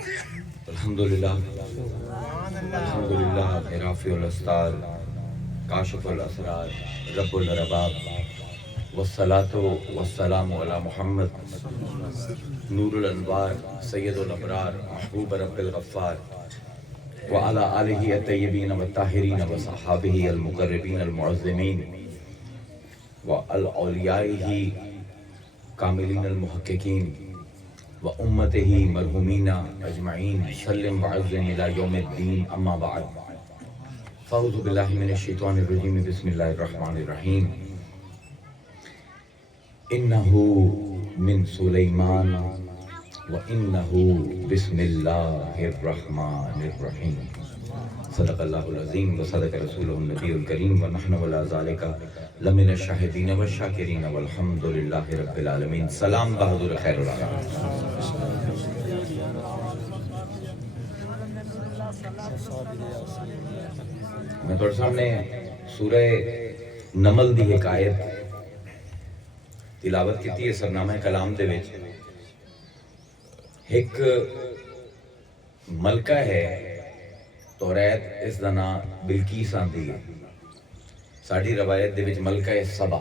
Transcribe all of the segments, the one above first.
الحمدللہ رافع الاسطار کاشف الاسرار رب الارباب والصلاة والسلام علی محمد نور الانوار سید الابرار محبوب رب الغفار وعلى آلہ الطیبین والطاہرین وصحابہ المقربین المعظمین والاولیائہ کاملین المحققین وامتہ مرحومین اجمعین سلم وعظم الى یوم الدین اما بعد فاعوذ باللہ من الشیطان الرجیم بسم اللہ الرحمن الرحیم انہ من سلیمان وانہ بسم اللہ الرحمن الرحیم صدق اللہ العظیم وصدق رسولہ النبی الکریم ونحن ولا ذالک لمن الشاہدین والشاکرین والحمد للہ رب العالمین. سلام بہادر خیر العالم. میں تھوڑے سامنے سورہ نمل دی ایک آیت تلاوت کیتی ہے سرنامہ کلام دے وچ. ایک ملکہ ہے توریت، اس دا نام بلقیس آندی ہے. ساڑھی روایت دے وچ ملکہ سبا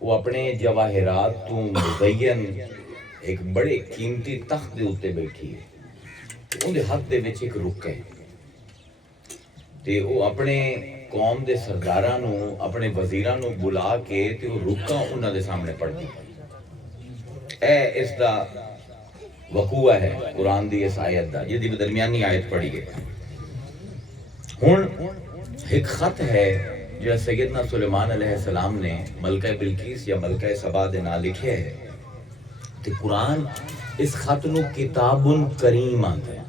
وہ اپنے جواہرات تو مزین ایک بڑے قیمتی تخت دے اوتے بیٹھی ہے. ان دے ہاتھ دے وچ ایک رک ہے تے وہ اپنے قوم دے سرداراں نو اپنے وزیراں نو بلا کے تے وہ رکاں انہاں دے سامنے پڑھ دی. اس دا وقوع ہے قرآن دی اس آیت دا جدی درمیانی آیت پڑھی گئی. ہن ایک خط ہے جو سیدنا سلیمان علیہ السلام نے ملکہ بلقیس یا ملکہ سبا دے نام لکھے ہے. تے قرآن اس خط نو کتاب کریم آندا ہے.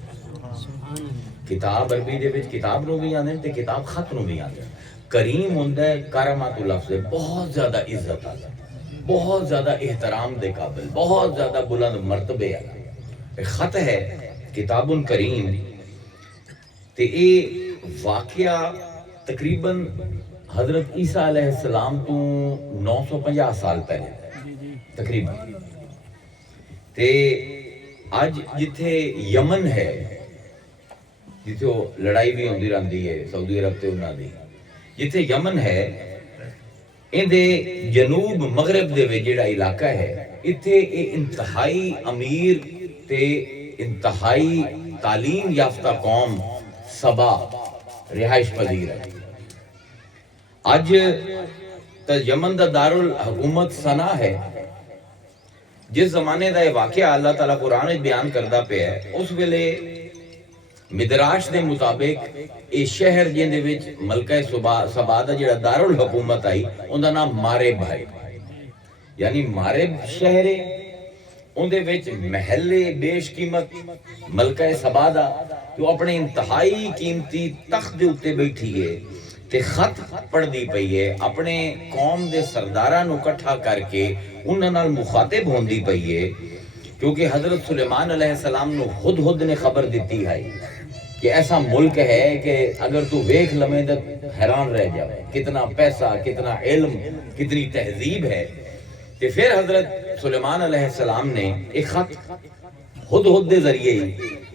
کتاب عربی دے وچ کتاب نو بھی آندے تے کتاب خط نو بھی آندے. کریم ہوندا ہے کرامت لفظ ہے، بہت زیادہ عزت والا، بہت زیادہ احترام دے قابل، بہت زیادہ بلند مرتبے والا خط ہے کتاب کریم. تے اے واقعہ تقریباً حضرت عیسیٰ علیہ السلام تو 950 سال پہلے تقریباً. تے آج جتھے یمن ہے، جتھے لڑائی بھی ہوندی رہندی ہے سعودی عرب تے انہاں دی، جتھے یمن ہے ان دے جنوب مغرب دے وچ جڑا علاقہ ہے اتھے اے انتہائی امیر تے انتہائی تعلیم یافتہ قوم سبا رہائش پذیر ہے. آج تا یمن دا دارالحکومت سنا ہے. جس زمانے دا یہ واقعہ اللہ تعالیٰ قرآن بیان کردہ پہ ہے، اس ویلے مدراش دے مطابق یہ شہر جن دے وچ ملکہ سبا دا جڑا دارالحکومت آئی ان دا نام مارب ہے. یعنی مارب شہر ہے، ان دے وچ محلے بیش قیمت ملکہ سبا دا جو اپنے انتہائی قیمتی تخت دے اتے بیٹھی ہے تے خط پڑھ دی پئی ہے. اپنے قوم دے سرداراں نو اکٹھا کر کے انہاں نال مخاطب ہوندی پئی ہے، کیونکہ حضرت سلیمان علیہ السلام نو ہدہد نے خبر دیتی ہے کہ ایسا ملک ہے کہ اگر تو ویکھ لمیں تو حیران رہ جاوے، کتنا پیسہ، کتنا علم، کتنی تہذیب ہے. تے پھر حضرت سلیمان علیہ السلام نے ایک خط ہدہد دے ذریعے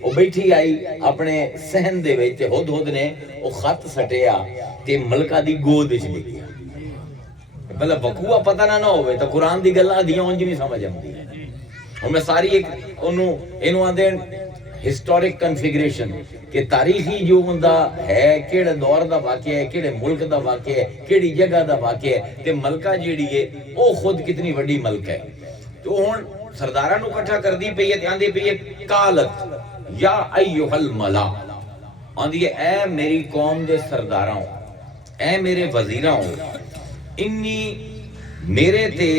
وہ بیٹھی آئی اپنے سہن دے وچ تے ہدہد نے وہ خط سٹیا تے ملکہ دی گود وچ لکھیا. بھلا وقوع پتہ نہ ہوئے تو قرآن دی گلاں دیاں اونج نہیں سمجھ آندی. ہن میں ساری ایک اینو آندے ہسٹورک کنفیگریشن کہ تاریخی جو بندہ ہے کیڑے دور دا واقعہ ہے، کیڑے ملک دا واقعہ ہے، کیڑی جگہ دا واقعہ ہے تے ملکہ جیڑی ہے او خود کتنی وڈی ملک ہے. تو ہن سرداراں نو اکٹھا کردی پئی ہے تے آندی پئی ہے قالت یا ایھا الملا، آندی ہے اے میری قوم دے سرداراں، اے میرے وزیراں، انی میرے تے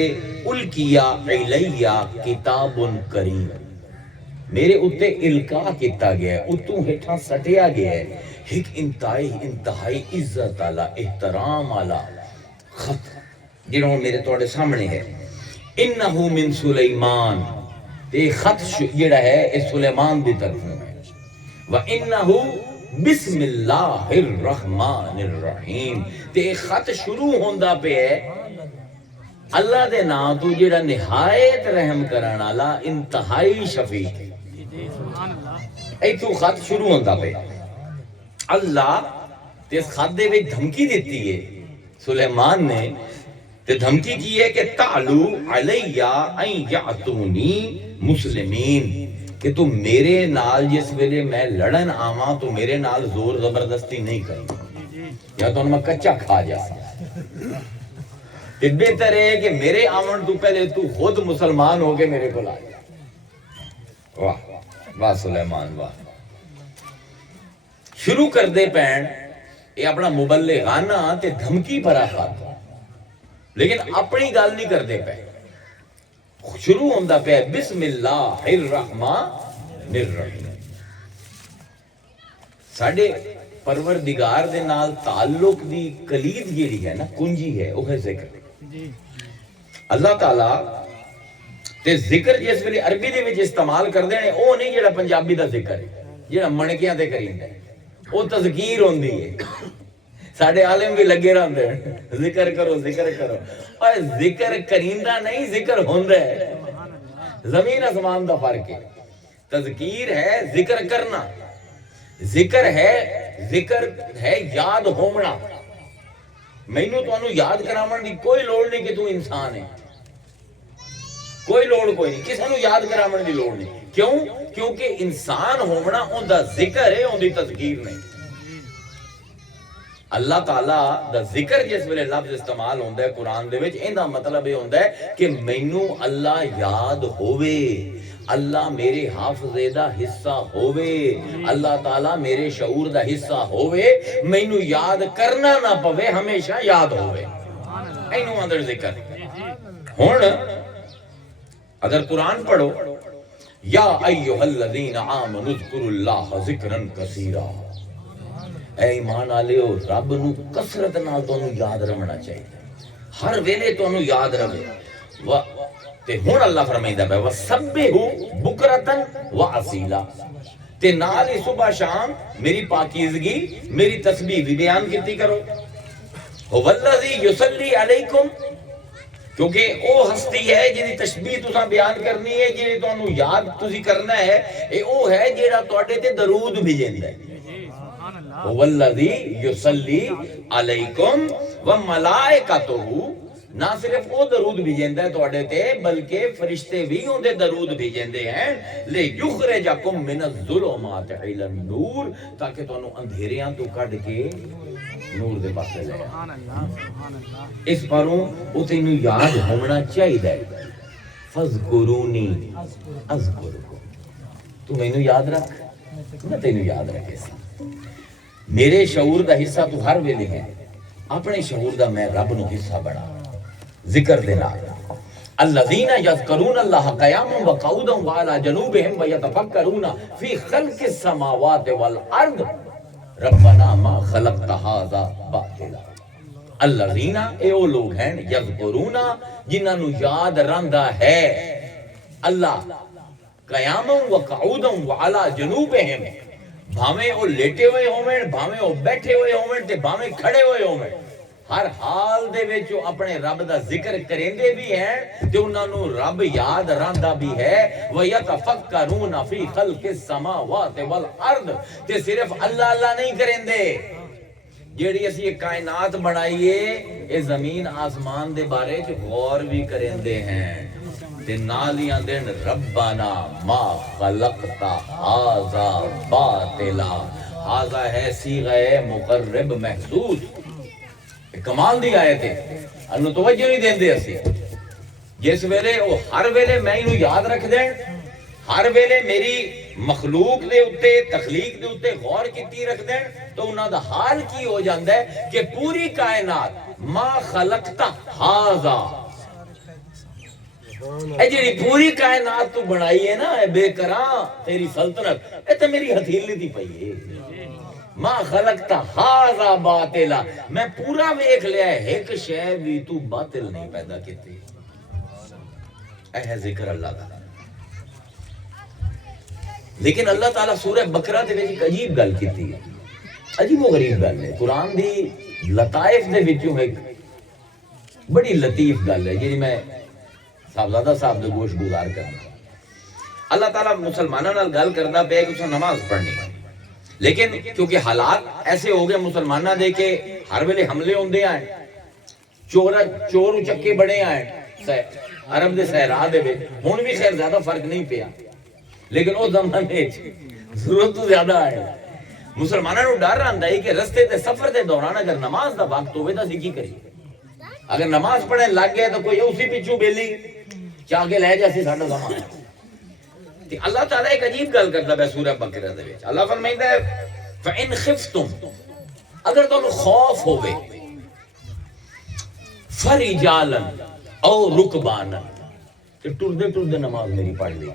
الکیا الیہ کتاب کریم، میرے اتے القاء کیتا گیا ہے، اتوں ہٹھاں سٹیا گیا ہے ایک انتہائی عزت والا احترام والا خط جنہوں میرے توڑے سامنے ہے. انہو من سلیمان، تے خط جڑا ہے اس سلیمان دی طرفوں ہے. وَإِنَّهُ بسم اللہ الرحمن الرحیم، تے خط شروع ہوندہ پہ ہے اللہ دے نام تو جڑا نہایت رحم کرن والا انتہائی شفیق. ایتھوں خط شروع ہوندا پے اللہ تے اس خط دے وچ دھمکی دیتی ہے سلیمان نے تے دھمکی کی ہے کہ تعلو علیہ ان یعتونی مسلمین کہ تو میرے نال جس ویلے میں لڑن آواں تو میرے نال زور زبردستی نہیں کریں یا تو میں کچا کھا جا کہ بہتر ہے کہ میرے آمن تو پہلے تو خود مسلمان ہو کے میرے کو لا جا واہ واہ سلیمان واہ شروع کر دے پین یہ اپنا مبلغانہ تے دھمکی بھرا خط لیکن اپنی گل نہیں کر دے پے شروع ہوندا پہ بسم اللہ الرحمن الرحیم ساڈے پروردگار دے نال تعلق دی کلید جیڑی ہے نا کنجی ہے وہ ہے ذکر اللہ تعالی تے ذکر جس ویلے عربی دے وچ استعمال کردے نے او نہیں جڑا پنجابی دا ذکر ہے جڑا منکیاں تے کریندا ہے او تذکیر ہوندی ہے ساڈے عالم بھی لگے رہندے ذکر کرو اور ذکر کریندا نہیں ذکر ہوندا ہے زمین آسمان دا فرق ہے تذکیر ہے ذکر کرنا ذکر ہے یاد ہونا مینوں تانوں یاد کراون دی کوئی لوڑ نہیں کہ تو انسان ہے کوئی لوڑ کوئی نہیں کسے نوں یاد کراون دی لوڑ نہیں کیوں کیونکہ انسان ہونا اوندا ذکر ہے اوندی تذکیر نہیں اللہ تعالیٰ دا ذکر جس ویلے لفظ استعمال ہوندا ہے قرآن دے وچ ایندا مطلب یہ ہوندا ہے کہ مینوں اللہ یاد ہووے اللہ میرے حافظے دا حصہ ہووے اللہ تعالیٰ میرے شعور دا حصہ ہووے مینوں یاد کرنا نہ پوے ہمیشہ یاد ہووے اینوں اندر ذکر ہن اگر قرآن پڑھو یا ایھا الذین آمنوا اذکروا اللہ ذکرا کثیرا اے ایمان آلیو رب نو کثرت نال تانوں یاد رکھنا چاہیے ہر ویلے تانوں یاد رہے تے ہن اللہ فرمائندا ہے وسبحوا بکرتن واصیلا تے نال ہی صبح شام میری پاکیزگی میری تسبیح بھی بیان کیتی کرو هو الذی یصلی علیکم کیونکہ او ہستی ہے جی تشبیح تساں بیان کرنی ہے جی تانوں یاد تسی کرنا ہے اے او ہے جیڑا تواڈے تے درود بھیجیندا ہے والذی یصلی علیکم وملائکتہ نہ صرف وہ درود بھیجیندا ہے تواڈے تے بلکہ فرشتے بھی اوندے درود بھیجندے ہیں لیخرجکم من الظلمات الی النور تاکہ تانوں اندھیریاں تو کڈ کے نور دے پاسے لے سبحان اللہ اس پروں او تینوں یاد ہونا چاہیے فذکرونی اذکرکم تو مینوں یاد رکھ میں تینوں یاد رکھے سا میرے شعور دا حصہ تو ہر ویلے ہے اپنے شعور دا میں رب نو حصہ بنا ذکر دے نال الذین یذکرون اللہ قیاما وقعودا وعلی جنوبہم ویتفکرون فی خلق السماوات والارض ربنا ما خلقت ھذا باطلا الذین اے او لوگ ہیں یذکرون جنہاں نو یاد رہندا ہے اللہ قیاما وقعودا وعلی جنوبہم بھاویں وہ لیٹے ہوئے ہوئے بھاویں وہ بیٹھے ہوئے ہوئے تے بھاویں کھڑے ہوئے ہوئے ہر حال دے وچ وہ اپنے رب دا ذکر کریندے بھی ہیں تے انہاں نوں رب یاد رہندا بھی ہے وَيَتَفَكَّرُونَ فِي خَلْقِ السَّمَاوَاتِ وَالْأَرْضِ تے صرف اللہ اللہ نہیں کریندے جیڑی اسی یہ کائنات بنائیے اے زمین آسمان دے بارے چ غور بھی کریندے ہیں تے نالیاں دین ربنا ما خلقت ھذا باطلا ھذا ہے صیغہ مقرب محسوس کمال دی آیت ہے انو توجہ نہیں دیندے اسی جس ویلے او ہر ویلے میں انو یاد رکھ دین ہر ویلے میری مخلوق دے اتے تخلیق دے اتے غور کیتی رکھ دین تو انہاں دا حال کی ہو جاندا ہے کہ پوری کائنات ما خلقت ھذا اے جیڑی پوری کائنات تو بنائی ہے نا اے بے کراں تیری سلطنت اے تے میری ہتھیلی دی پئی ہے ما خلقت ھذا باطلا میں پورا ویکھ لیا ہے ایک شے بھی تو باطل نہیں پیدا کیتی اے ہے ذکر اللہ کا لیکن اللہ تعالیٰ سورہ بقرہ دے وچ ایک عجیب گل کیتی ہے عجیب و غریب گل ہے قرآن دی لطائف دے وچوں ایک بڑی لطیف گل ہے جی میں صاحبزادہ صاحب دے گوش گزار کرنا اللہ تعالیٰ مسلمانوں نال گل کردا پیا کہ تساں نماز پڑھنی، لیکن کیونکہ حالات ایسے ہو گئے مسلمانوں دے کہ ہر ویلے حملے ہوندے آئے، چور اچکے بڑے آئے عرب دے صحرا دے وچ، ہن بھی خیر زیادہ فرق نہیں پیا، لیکن اس زمانے ضرورت تو زیادہ آئے۔ مسلمانوں کو ڈر آندا ہے کہ رستے تے سفر دے دوران اگر نماز دا وقت ہوئے تو اسی کی کریے، اگر نماز پڑھنے لگ گئے تو کوئی اسی پیچھو بیلی چاہ کے لے جاسی ساڈا زمانہ۔ تے اللہ تعالیٰ ایک عجیب گل کردا ہے سورہ بقرہ دے وچ، اللہ فرمائندا ہے فَإِنْ خِفْتُمْ، اگر تانوں خوف ہوے، فَرِجَالًا او رُكْبَانًا، کہ ٹردے ٹردے نماز میری پڑھ لی،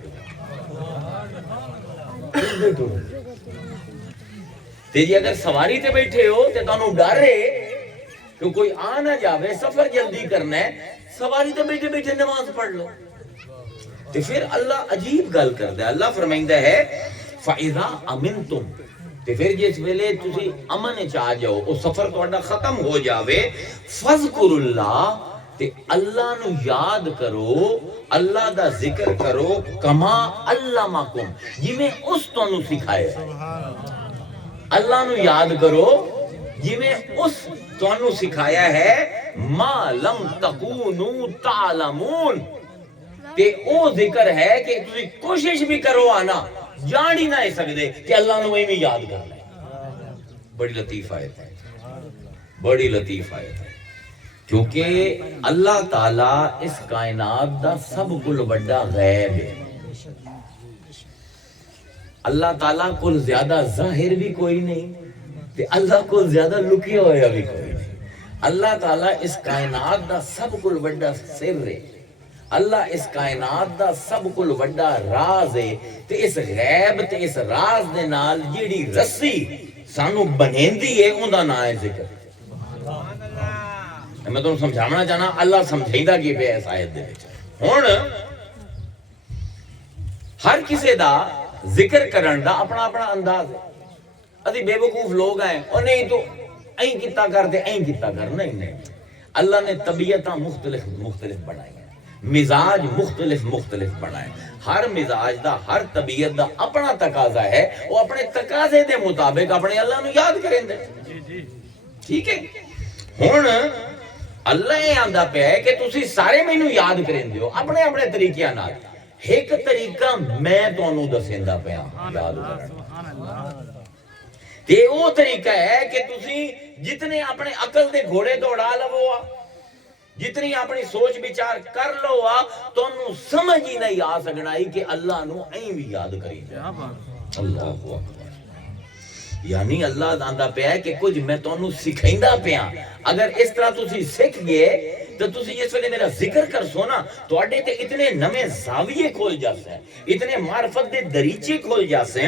ٹردے ٹردے۔ تے جی اگر سواری تے بیٹھے ہو تے تانوں ڈر ہے کہ کوئی آ نہ جاوے، سفر جلدی کرنا ہے، سواری تے بیٹھے بیٹھے نماز پڑھ لو۔ تے پھر اللہ عجیب گل کردا ہے، اللہ فرمائندا ہے فَإِذَا أَمِنْتُمْ، تے پھر جس ویلے تسی امن وچ آ جاؤ، او سفر تہاڈا ختم ہو جاوے، فَذْكُرُوا اللَّهَ، تے اللہ نو یاد کرو، اللہ دا ذکر کرو، کما علمکم، جی میں اس تانوں سکھایا، اللہ نو یاد کرو جی میں اس تانوں سکھایا ہے، ما لم تکونوا تعلمون، تے او ذکر ہے کہ تسی کوشش بھی کرو آنا جان ہی نہ سکدے کہ اللہ نو ایویں یاد کرنا ہے۔ بڑی لطیف آیت ہے، بڑی لطیف آیت ہے، کیونکہ اللہ تعالیٰ اس کائنات دا سب کل بڑا غیب ہے۔ اللہ تعالیٰ کو زیادہ ظاہر بھی کوئی نہیں تے اللہ کو زیادہ لکیا ہوا بھی کوئی نہیں۔ اللہ تعالیٰ اس کائنات دا سب کل بڑا سر ہے، اللہ اس کائنات دا سب کل بڑا راز ہے، تے اس غیب تے اس راز دے نال جیڑی رسی سانو بنیندی ہے اون دا نام ہے ذکر۔ میں تمہیں سمجھانا چاہنا اللہ سمجھائیدا کی پہ اس آیت دے وچ۔ ہن ہر کسے دا ذکر کرن دا اپنا اپنا انداز ہے، ادھی بے وقوف لوگ ہیں اور نہیں تو این کتا کرتے این کتا کر، نہیں نہیں، اللہ نے طبیعتاں مختلف مختلف بنائی ہیں، مزاج مختلف مختلف بنائے، ہر مزاج دا ہر طبیعت دا اپنا تقاضا ہے، وہ اپنے تقاضے دے مطابق اپنے اللہ نو یاد کریں دے، ٹھیک ہے۔ ہن اللہ یہ آندا پیا ہے کہ تسی سارے مینوں یاد کریں دیو اپنے اپنے طریقے نال، ایک طریقہ میں تانوں دسیندا پیا یاد کرنا، تے وہ طریقہ ہے کہ تسی جتنے اپنے عقل دے گھوڑے دوڑا لو، جتنی اپنی سوچ بچار کر لو، تانوں سمجھ ہی نہیں آ سکنا کہ اللہ نو این بھی یاد کری جائے۔ اللہ اکبر، یعنی اللہ آندا پیا ہے کہ کچھ میں تانوں سکھائندا پیا، اگر اس طرح تسی سکھ گئے تو تسی اس ویلے میرا ذکر کر سونا، تواڈے تے اتنے نویں زاویے کھول جاسے، اتنے معرفت دے دریچے کھول جاسے،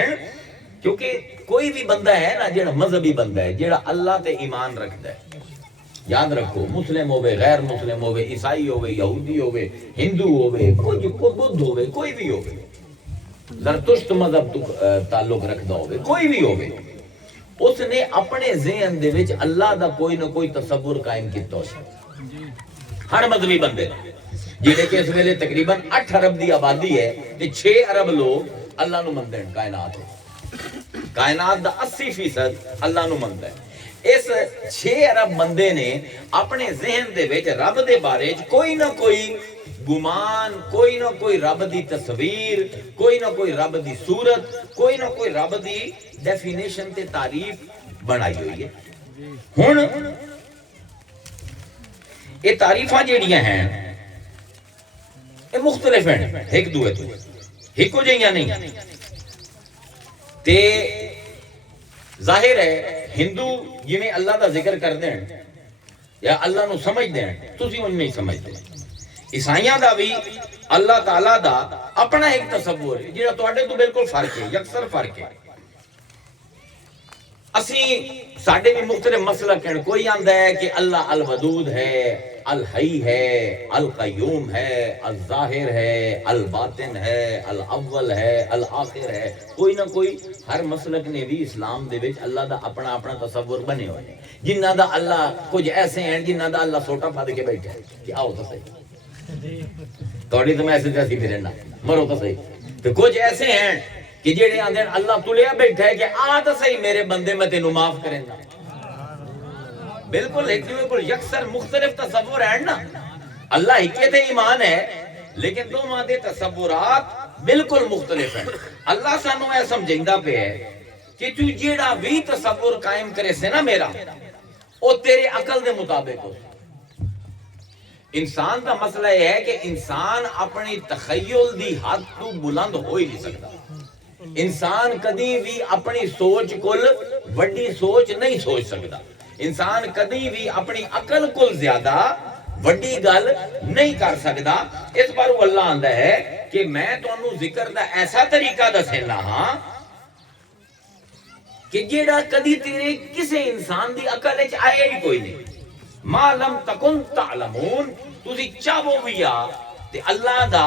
کیونکہ کوئی بھی بندہ ہے نا جڑا مذہبی بندہ ہے، جڑا اللہ تے ایمان رکھتا ہے، یاد رکھو، مسلم ہوئے، غیر مسلم ہوئے، عیسائی ہوئے، یہودی ہوئے، ہندو ہوئے، کوئی بدھ ہوئے، کوئی بھی ہوئے، زرتشت مذہب تعلق رکھتا ہوئے، کوئی بھی ہوئے، اس نے اپنے ذہن دے وچ اللہ دا کوئی نہ کوئی تصور قائم کیتا ہو، ہر مذہبی بندے جڑے کہ اس ویلے تقریباً 8 ارب دی آبادی ہے تے 6 ارب لوگ اللہ نو مندے ہیں، کائنات دا 80% اللہ نو مندہ ہے۔ اس 6 ارب بندے نے اپنے ذہن دے وچ رب دے بارے کوئی نہ کوئی گمان، کوئی نہ کوئی رب دی تصویر، کوئی نہ کوئی رب دی صورت، کوئی نہ کوئی رب دی ڈیفینیشن تے تعریف بنائی ہوئی ہے۔ ہن یہ تعریفاں جیڑیاں ہیں یہ مختلف ہیں، ایک دوے تو ایک ہو جائیاں نہیں، تے ظاہر ہے ہندو جنہیں اللہ دا ذکر کر دیں یا اللہ نو سمجھ دیں، تسی انہیں نہیں سمجھ دیں۔ عیسائیاں دا بھی اللہ تعالیٰ دا اپنا ایک تصور ہے جنہاں تواڈے تو بالکل فرق ہے، یکسر فرق ہے۔ اسی ساڈے بھی مختلف مسلک ہیں، کوئی آندا ہے کہ اللہ الودود ہے، الحی ہے، القیوم ہے، الظاہر ہے، الباطن ہے، الاول ہے، الآخر ہے، کوئی نہ کوئی ہر مسلک نے بھی اسلام دے وچ اللہ دا اپنا اپنا تصور بنے ہوئے ہیں، جنہ دا اللہ کچھ ایسے ہیں جنہ دا اللہ سوٹا پھد کے بیٹھا ہے کہ آؤ تو صحیح، توڑی تو میں ایسے جیسی پھرنا مرو تو صحیح، تو کچھ ایسے ہیں کہ جڑے آندے اللہ تلیا بیٹھا ہے کہ آ تو صحیح میرے بندے میں تینوں معاف کریں گا. بالکل ایک دوسرے کو یکسر مختلف تصور ہیں نا. اللہ حکیت ایمان ہے لیکن دو مادے تصورات بالکل مختلف ہیں. اللہ سانو اے سمجھیندا پہ ہے کہ تو جیڑا بھی تصور قائم کرے سے نا میرا او تیرے عقل دے مطابق ہو. انسان دا مسئلہ یہ ہے کہ انسان اپنی تخیل دی حد تو بلند ہو ہی نہیں سکتا. انسان کدی بھی اپنی سوچ کل وڈی سوچ نہیں سوچ سکتا. انسان کدی بھی اپنی عقل کل زیادہ وڈی گل نہیں کر سکتا. اس پر اللہ آندا ہے کہ میں تانوں ذکر دا ایسا طریقہ دسینا ہاں کہ جیڑا کدی تیرے کسے انسان دی عقل وچ آیا ہی کوئی نہیں. ما لم تکن تعلمون تسی چاہو بھی آ تے اللہ دا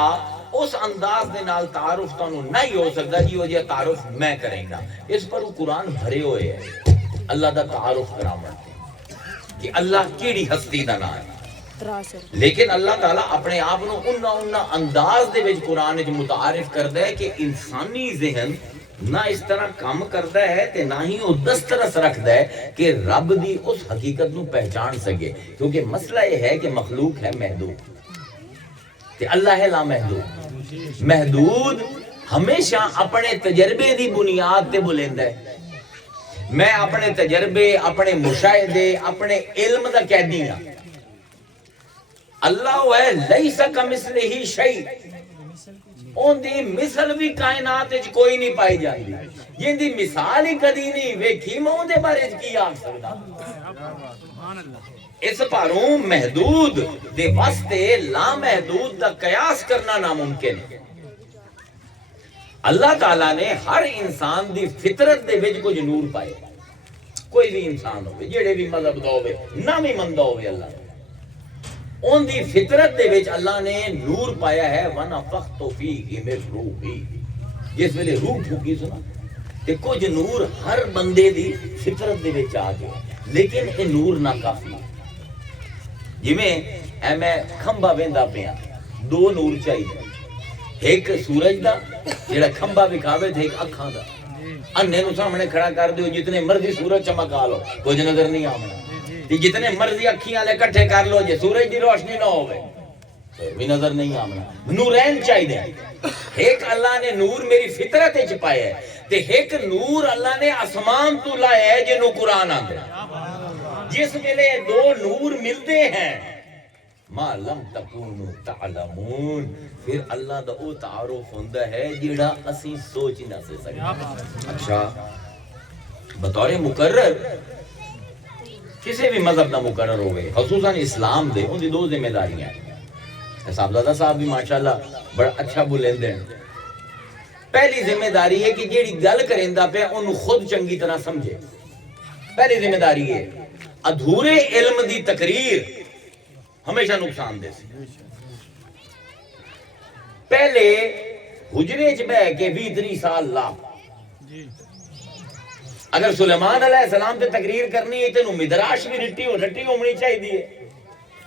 اس انداز دے نال تعارف تانوں نہیں ہو سکتا جی وہ جی تعارف میں کریں گا. اس پر وہ قرآن بھرے ہوئے ہیں اللہ دا تعارف کرامن کہ اللہ کیڑی ہستی دا نام ہے. لیکن اللہ تعالیٰ اپنے آپ نو انہا انداز دے وچ قرآن وچ متعارف کردا ہے کہ انسانی ذہن نہ اس طرح کام کردا ہے تے نہ ہی وہ دسترس رکھدا ہے کہ رب دی اس حقیقت نو پہچان سکے. کیونکہ مسئلہ یہ ہے کہ مخلوق ہے محدود تے اللہ ہے لا محدود. محدود ہمیشہ اپنے تجربے دی بنیاد تے بولیندا ہے. میں اپنے تجربے اپنے مشاہدے اپنے علم دا قیدی ہاں. اللہ ہے لیس کمثلہ شیء اون دی مثل بھی کائنات وچ کوئی نہیں پائی جاندی. جن دی مثال ہی کدی نہیں ویکھی میں اون دے بارے وچ کی آکھ سکدا. اس پاروں محدود دے واسطے لامحدود دا قیاس کرنا ناممکن ہے. اللہ تعالیٰ نے ہر انسان دی فطرت دے وچ کچھ نور پائے. کوئی بھی انسان ہوئے جڑے بھی مذہب دا ہوئے نہ بھی مندہ ہوئے اللہ ان دی فطرت دے وچ اللہ نے نور پایا ہے. وَنَفَخْتُ فِيهِ مِن رُوحِي جس ویلے روح پھوکی سنا تے کچھ نور ہر بندے دی فطرت دے وچ آ گئے. لیکن یہ نور نہ کافی. جویں میں کھمبا ویندا پیا دو نور چاہیے. ایک سورج دا جڑا کھمبا وکھاوے تے ایک اکھاں دا. اننے نو سامنے کھڑا کر دیو جتنے مرضی سورج چمکا لو کچھ نظر نہیں آونا. جتنے مرضی اکھیاں لے کٹھے کر لو جے سورج دی روشنی نہ ہوئے بھی نظر نہیں آمنا. نورین چاہیے. ایک اللہ نے نور میری فطرت وچ پایا ہے تے ایک نور اللہ نے آسمان تو لایا ہے جنوں قرآن آندا ہے. جس ویلے دو نور ملتے ہیں ما لم تکونوا تعلمون پھر اللہ دا او تعارف ہوندا ہے جیڑا اسی سوچ نہ سکتے. اچھا بطور مقرر کسی بھی مذہب دا مقرر ہوئے خصوصاً اسلام دے ان دی دو ذمہ داریاں ہیں. صاحبزادہ صاحب بھی ماشاءاللہ بڑا اچھا بولیندے ہیں. پہلی ذمہ داری ہے کہ جیڑی گل کریندا پہ انہوں خود چنگی طرح سمجھے. پہلی ذمہ داری ہے. ادھورے علم دی تقریر ہمیشہ نقصان دے سی. پہلے حجرے چ بہ کے 20-30 سال لا اگر سلیمان علیہ السلام تے تقریر کرنی ہے تینوں مدراش بھی رٹی ہونی چاہیے.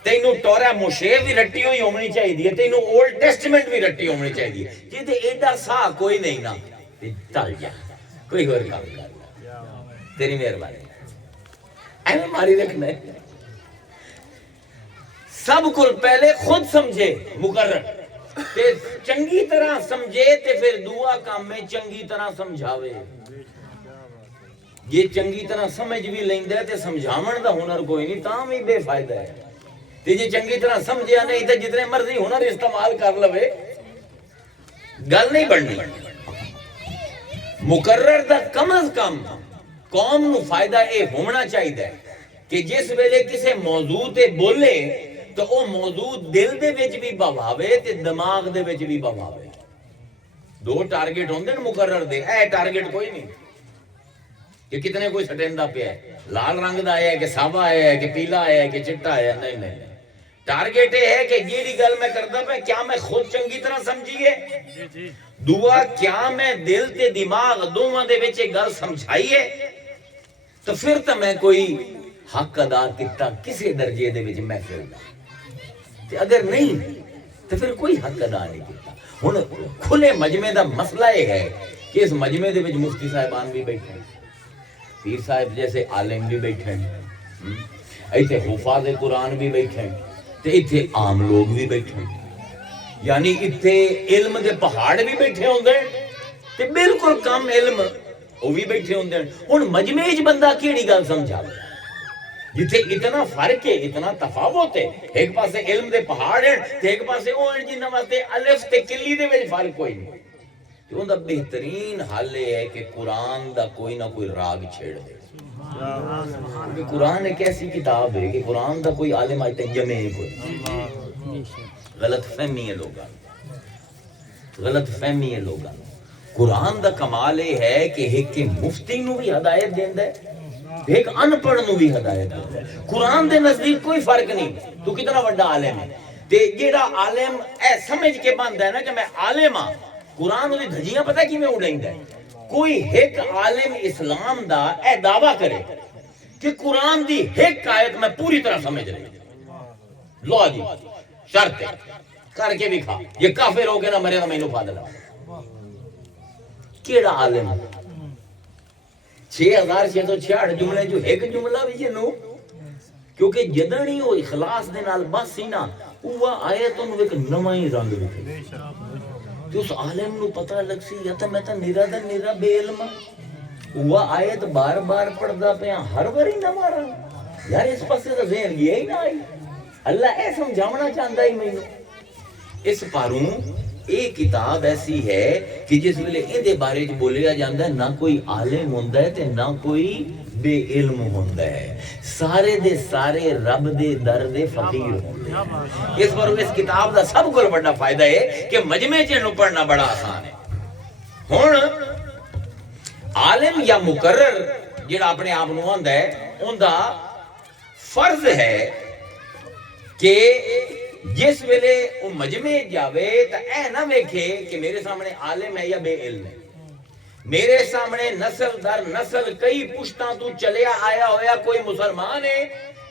تینوں تورہ موشے بھی رٹی ہوئی ہونی چاہیے. تینوں اولڈ ٹیسٹمنٹ بھی رٹی ہونی چاہیے. جی تے ایڈا سا کوئی نہیں نا چل جا کوئی اور کام کر تیری مہربانی ایویں ماری رکھنا ہے. سب کو پہلے خود سمجھے مقرر تے چنگی طرح سمجھے تے پھر دعا کام میں چنگی طرح سمجھاوے. یہ چنگی طرح سمجھ بھی لیندا ہے تے سمجھاون دا ہنر کوئی نہیں تاں بھی بے فائدہ ہے. تے جے چنگی طرح سمجھیا نہیں تے جتنے مرضی ہنر استعمال کر لوے گل نہیں بننی. مقرر دا کم از کم قوم نو فائدہ اے ہونا چاہیے کہ جس ویلے کسے موضوع تے بولے تو او موضوع دل دے وچ بھی بواوے تے دماغ دے وچ بھی بواوے. دو ٹارگٹ ہوندے نے مقرر دے. اے ٹارگٹ کوئی نہیں کہ کتنے کوئی سٹیندا پیا ہے لال رنگ دا آیا ہے کہ سابا آیا ہے کہ پیلا آیا ہے کہ چٹا آیا ہے. نہیں ٹارگٹ یہ ہے کہ جیڑی گل میں کردا پیا کیا میں خود چنگی طرح سمجھیے. دعا کیا میں دل تے دماغ دونوں دے وچ گل سمجھائیے تو پھر تو میں کوئی حق ادا کیتا کسی درجے دے وچ محفل دا. تے اگر نہیں تو پھر کوئی حق ادا نہیں کیتا. ہن کھلے مجمع دا مسئلہ یہ ہے کہ اس مجمع دے وچ مفتی صاحبان بھی بیٹھے ہیں، پیر صاحب جیسے عالم بھی بیٹھے ہیں، ایتھے حفاظ قرآن بھی بیٹھے ہیں، تے ایتھے عام لوگ بھی بیٹھے ہیں، یعنی ایتھے علم دے پہاڑ بھی بیٹھے ہوندے ہیں تے بالکل کم علم وہ بھی بیٹھے ہوندے ہیں۔ ہن مجمع وچ بندہ کیڑی گل سمجھاوے جتھے اتنا فرق ہے، اتنا تفاوت ہے، ایک پاسے علم دے پہاڑ ہیں تے ایک پاسے او ہیں جنہاں واسطے الف تے کلی دے وچ فرق کوئی نہیں، تے اوندا بہترین حل یہ ہے کہ قرآن دا کوئی نہ کوئی راگ چھیڑ دے، کیونکہ قرآن ایک ایسی کتاب ہے کہ قرآن دا کوئی عالم آج تک جمے ہی کوئی، غلط فہمی ہے لوگاں، غلط فہمی ہے لوگاں۔ قرآن دا کمال یہ ہے کہ ایک مفتی نو بھی ہدایت دیندا ہے، ایک ان پڑھ نو بھی ہدایت دیندا ہے۔ قرآن دے نزدیک کوئی فرق نہیں، تو کتنا بڑا عالم ہے، تے جیڑا عالم اے سمجھ کے بندا ہے نا کہ میں عالم ہاں، قرآن دی دھجیاں پتہ کیویں اڑیندا ہے۔ کوئی ایک عالم اسلام دا اے دعویٰ کرے کہ قرآن دی ایک آیت میں پوری طرح سمجھ رہی، لو جی شرط ہے کر کے بھی کھا، یہ کافر ہو کے نہ مرے نہ مینوں فادل ہے۔ کیڑا عالم 6666 جملے جو ایک جملہ بھی جنو، کیونکہ جدن ہی وہ اخلاص دے نال بس ہی نا وہ آیت انہوں ایک نواں ہی رنگ دکھے، تو اس عالم نو پتہ لگ سی یا تا میں تا نیرہ دا نیرہ بے علم وہ آیت بار بار پڑھدا پیا ہر باری نواں رنگ، یار اس پاسے تا ذہن گیا ہی نہ آئی، اللہ اے سمجھاونا چاہتا ہی مینوں۔ اس پاروں ایک کتاب ایسی ہے کہ جس ویلے اندے بارے چ بولیا جاندا ہے نہ کوئی عالم ہوندا ہے تے نہ کوئی بے علم ہوندا ہے، سارے دے سارے رب دے در دے فقیر ہوندے ہیں۔ اس پر اس کتاب دا سب کو بڑا فائدہ ہے کہ مجمع چ نو پڑھنا بڑا آسان ہے۔ ہن عالم یا مقرر جڑا اپنے آپ نو ہوندا ہے اوندا فرض ہے کہ جس ویلے وہ مجمع جاوے تو اے نہ ویکھے کہ میرے سامنے عالم ہے یا بے علم ہے، میرے سامنے نسل در نسل کئی پشتاں تو چلیا آیا ہویا کوئی مسلمان ہے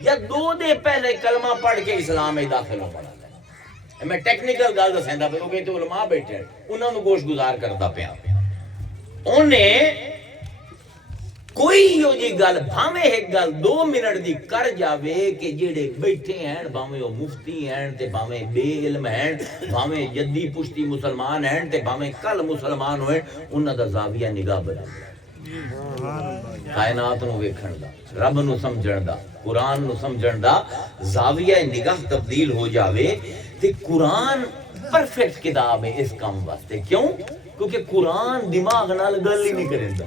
یا دو دے پہلے کلمہ پڑھ کے اسلام میں داخل ہو پڑا ہے۔ میں ٹیکنیکل گل دسیندا پیا کیونکہ علماء بیٹھے ہیں انہاں نو گوش گزار کردا پیا، انہیں کوئی یو جی گل بھاویں ایک گل 2 منٹ دی کر جاوے کہ جڑے بیٹھے ہیں بھاویں وہ مفتی ہیں تے بھاویں بے علم ہیں بھاویں جدی پشتی مسلمان ہیں تے بھاویں کل مسلمان ہوئے انہاں دا زاویہ نگاہ بدل کائنات نو ویکھن دا، رب نو سمجھن دا، قرآن نو سمجھن دا زاویہ نگاہ تبدیل ہو جاوے تے قرآن پرفیکٹ کتاب ہے اس کام واسطے۔ کیوں؟ کیونکہ قرآن دماغ نال گل ہی نہیں کریندا۔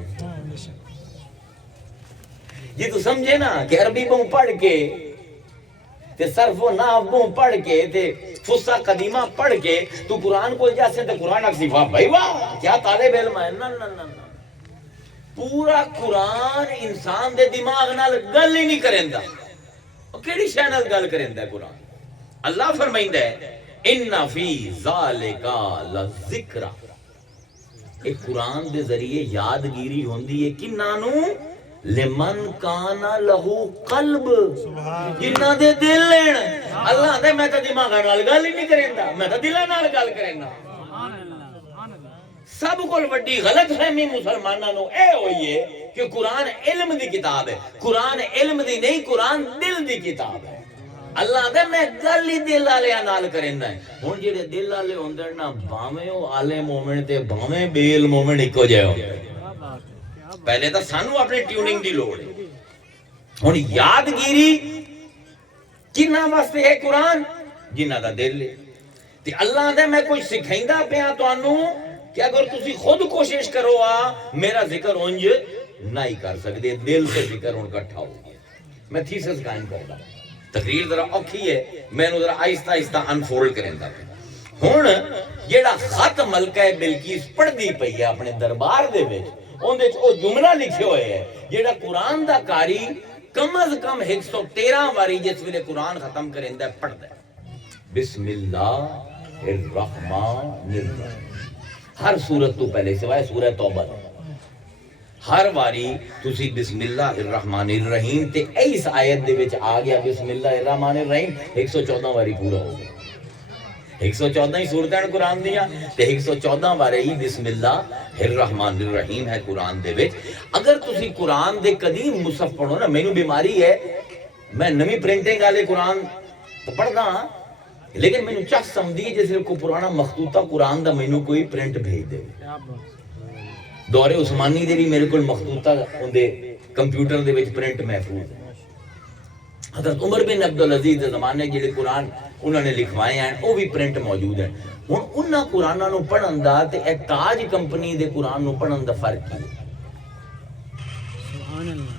یہ تو سمجھے نا کہ عربی بہوں پڑھ کے تے صرف و نحو بہوں پڑھ کے تے فصحا قدیمہ پڑھ کے تو قرآن کو جاسے تے قرآن اکسی واہ بھائی واہ کیا طالب علم ہے، نا نا نا پورا قرآن انسان دے دماغ نال گل ہی نہیں کریندا، کیڑی شے نال گل کریندا ہے قرآن؟ اللہ فرمائندا ہے ان فی ذالک لذکر، ایک قرآن دے ذریعے یادگیری ہوندی ہے کناں نو؟ لمن کانا لہو قلب، جنہاں دے دل ہیں۔ اللہ دے میں تا دماغ نال گل ہی نہیں کریندا، میں تا دل نال گل کریندا۔ سب کو بڑی غلط فہمی مسلماناں نو اے ہوئی ہے کہ قرآن علم دی کتاب ہے، قرآن علم دی نہیں، قرآن دل دی کتاب ہے۔ اللہ دے میں گل ہی دل والے نال کریندا ہے۔ ہن جڑے دل والے ہوندے نا بھاویں او عالم مومن تے بھاویں بے علم مومن اکو جے ہوندے، پہلے تو سانو اپنی ٹیوننگ دی لوڑ ہے۔ ہن یادگیری کنہاں واسطے ہے قرآن؟ جنہاں دا دل ہے۔ تے اللہ دے میں کچھ سکھائندا پیا تانوں کہ اگر تسی خود کوشش کرو میرا ذکر اونج نہیں کر سکتے، دل سے ذکر ان کٹھا ہو گیا۔ میں تھیسس قائم کردا، تقریر ذرا اوکھی ہے، میں نو ذرا آہستہ آہستہ انفولڈ کریندا پیا۔ ہن جیڑا خط ملکہ بلقیس پڑھدی پئی ہے اپنے دربار دے وچ، اندے او جملہ لکھے ہوئے ہے جیڑا قرآن دا کاری کم از کم 113 واری جس ویلے قرآن ختم کریندا ہے پڑھدا ہے بسم اللہ الرحمن الرحیم۔ ہر سورت تو پہلے سوائے سورہ توبہ ہر واری تسی بسم اللہ الرحمن الرحیم تے اس آیت دے وچ آ گیا بسم اللہ الرحمن الرحیم 114 واری پورا ہو گیا۔ 114 ہی صورتیں قرآن دیاں تے 114 بارے ہی بسم اللہ الرحمن الرحیم ہے قرآن دے وچ. اگر تسی قرآن دے قدیم مصحف پڑھو نا، مینوں بیماری ہے میں نویں پرنٹنگ والے قرآن تو پڑھدا ہاں لیکن مینوں چاہ سمجھی ہے جیسے کوئی پرانا مخطوطہ قرآن دا مینوں کوئی پرنٹ بھیج دے. دور عثمانی دے بھی میرے کول مخطوطہ اندے کمپیوٹر دے وچ پرنٹ محفوظ ہے. حضرت عمر بن عبدالعزیز دے زمانے جڑے قرآن انہوں نے لکھوائے ہیں وہ بھی پرنٹ موجود ہیں. ہن انہاں قرآناں نو پڑھن دا تے اے تاج کمپنی دے قرآن نو پڑھن دا فرق کی ہے؟ سبحان اللہ.